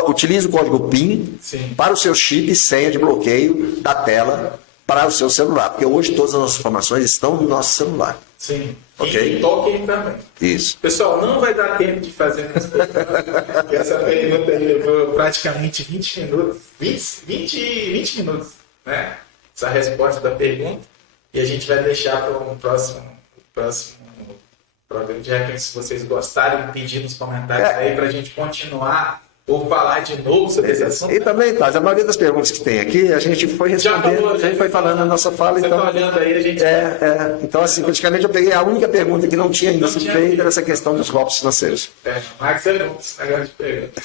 Utilize o código PIN para o seu chip e senha de bloqueio da tela para o seu celular, porque hoje todas as nossas informações estão no nosso celular. Sim. Ok? E toquem também. Isso. Pessoal, não vai dar tempo de fazer mais perguntas. Essa pergunta aí levou praticamente 20 minutos. 20 minutos, né? Essa resposta da pergunta. E a gente vai deixar para um próximo programa. De repente, se vocês gostarem, pedir nos comentários aí para a gente continuar ou falar de novo sobre esse assunto. E também, Taz, a maioria das perguntas que tem aqui, a gente foi respondendo, a gente foi falando na nossa fala. Você Então, tá olhando aí, a gente... Então, assim, praticamente eu peguei a única pergunta que não tinha ainda sido feita, era essa questão dos golpes financeiros. Max é bom esse negócio de pergunta.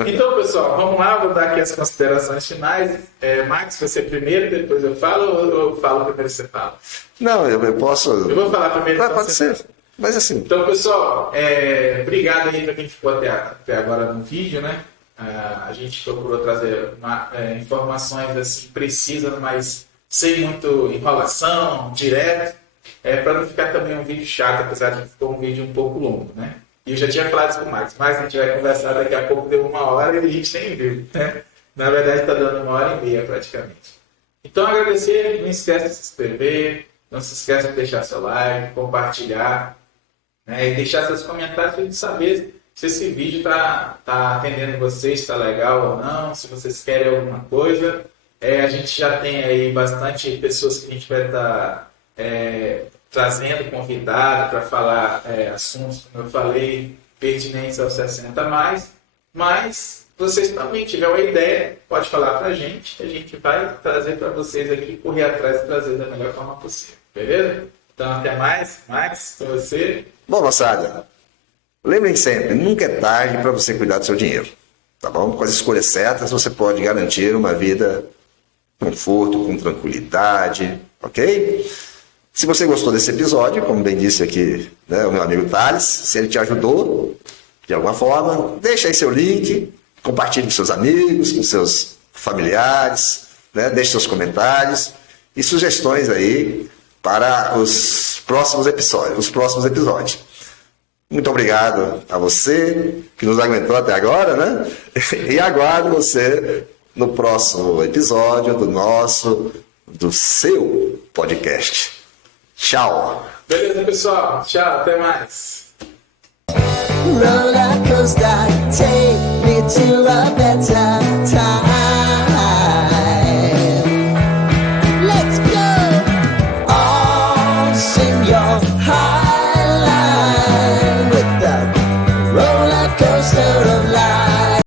Então, pessoal, vamos lá, vou dar aqui as considerações finais. Max, você primeiro, depois eu falo, ou eu falo primeiro você fala? Não, eu posso... Eu vou falar primeiro. Então pode ser, mas assim... Então, pessoal, obrigado aí para quem ficou até agora no vídeo, né? A gente procurou trazer informações assim, precisas, mas sem muito enrolação, direto, para não ficar também um vídeo chato, apesar de que ficou um vídeo um pouco longo, né? E eu já tinha falado isso com o Marcos, mas a gente vai conversar daqui a pouco, deu 1 hora e a gente nem viu, né? Na verdade está dando 1h30 praticamente. Então agradecer, não esquece de se inscrever, não se esquece de deixar seu like, compartilhar, né? E deixar seus comentários para a gente saber se esse vídeo está atendendo vocês, está legal ou não, se vocês querem alguma coisa. A gente já tem aí bastante pessoas que a gente vai estar trazendo convidado para falar assuntos, como eu falei, pertinentes aos 60+. Mas vocês também tiverem uma ideia, pode falar para a gente vai trazer para vocês aqui, correr atrás e trazer da melhor forma possível. Beleza? Então até mais. Max, com você. Bom, moçada, lembrem sempre, nunca é tarde para você cuidar do seu dinheiro, tá bom? Com as escolhas certas, você pode garantir uma vida com conforto, com tranquilidade, ok? Se você gostou desse episódio, como bem disse aqui, né, o meu amigo Thales, se ele te ajudou de alguma forma, deixa aí seu link, compartilhe com seus amigos, com seus familiares, né, deixe seus comentários e sugestões aí para os próximos episódios. Muito obrigado a você que nos aguentou até agora, né? E aguardo você no próximo episódio do seu podcast. Tchau! Beleza, pessoal? Tchau, até mais! Roller coaster, take me to a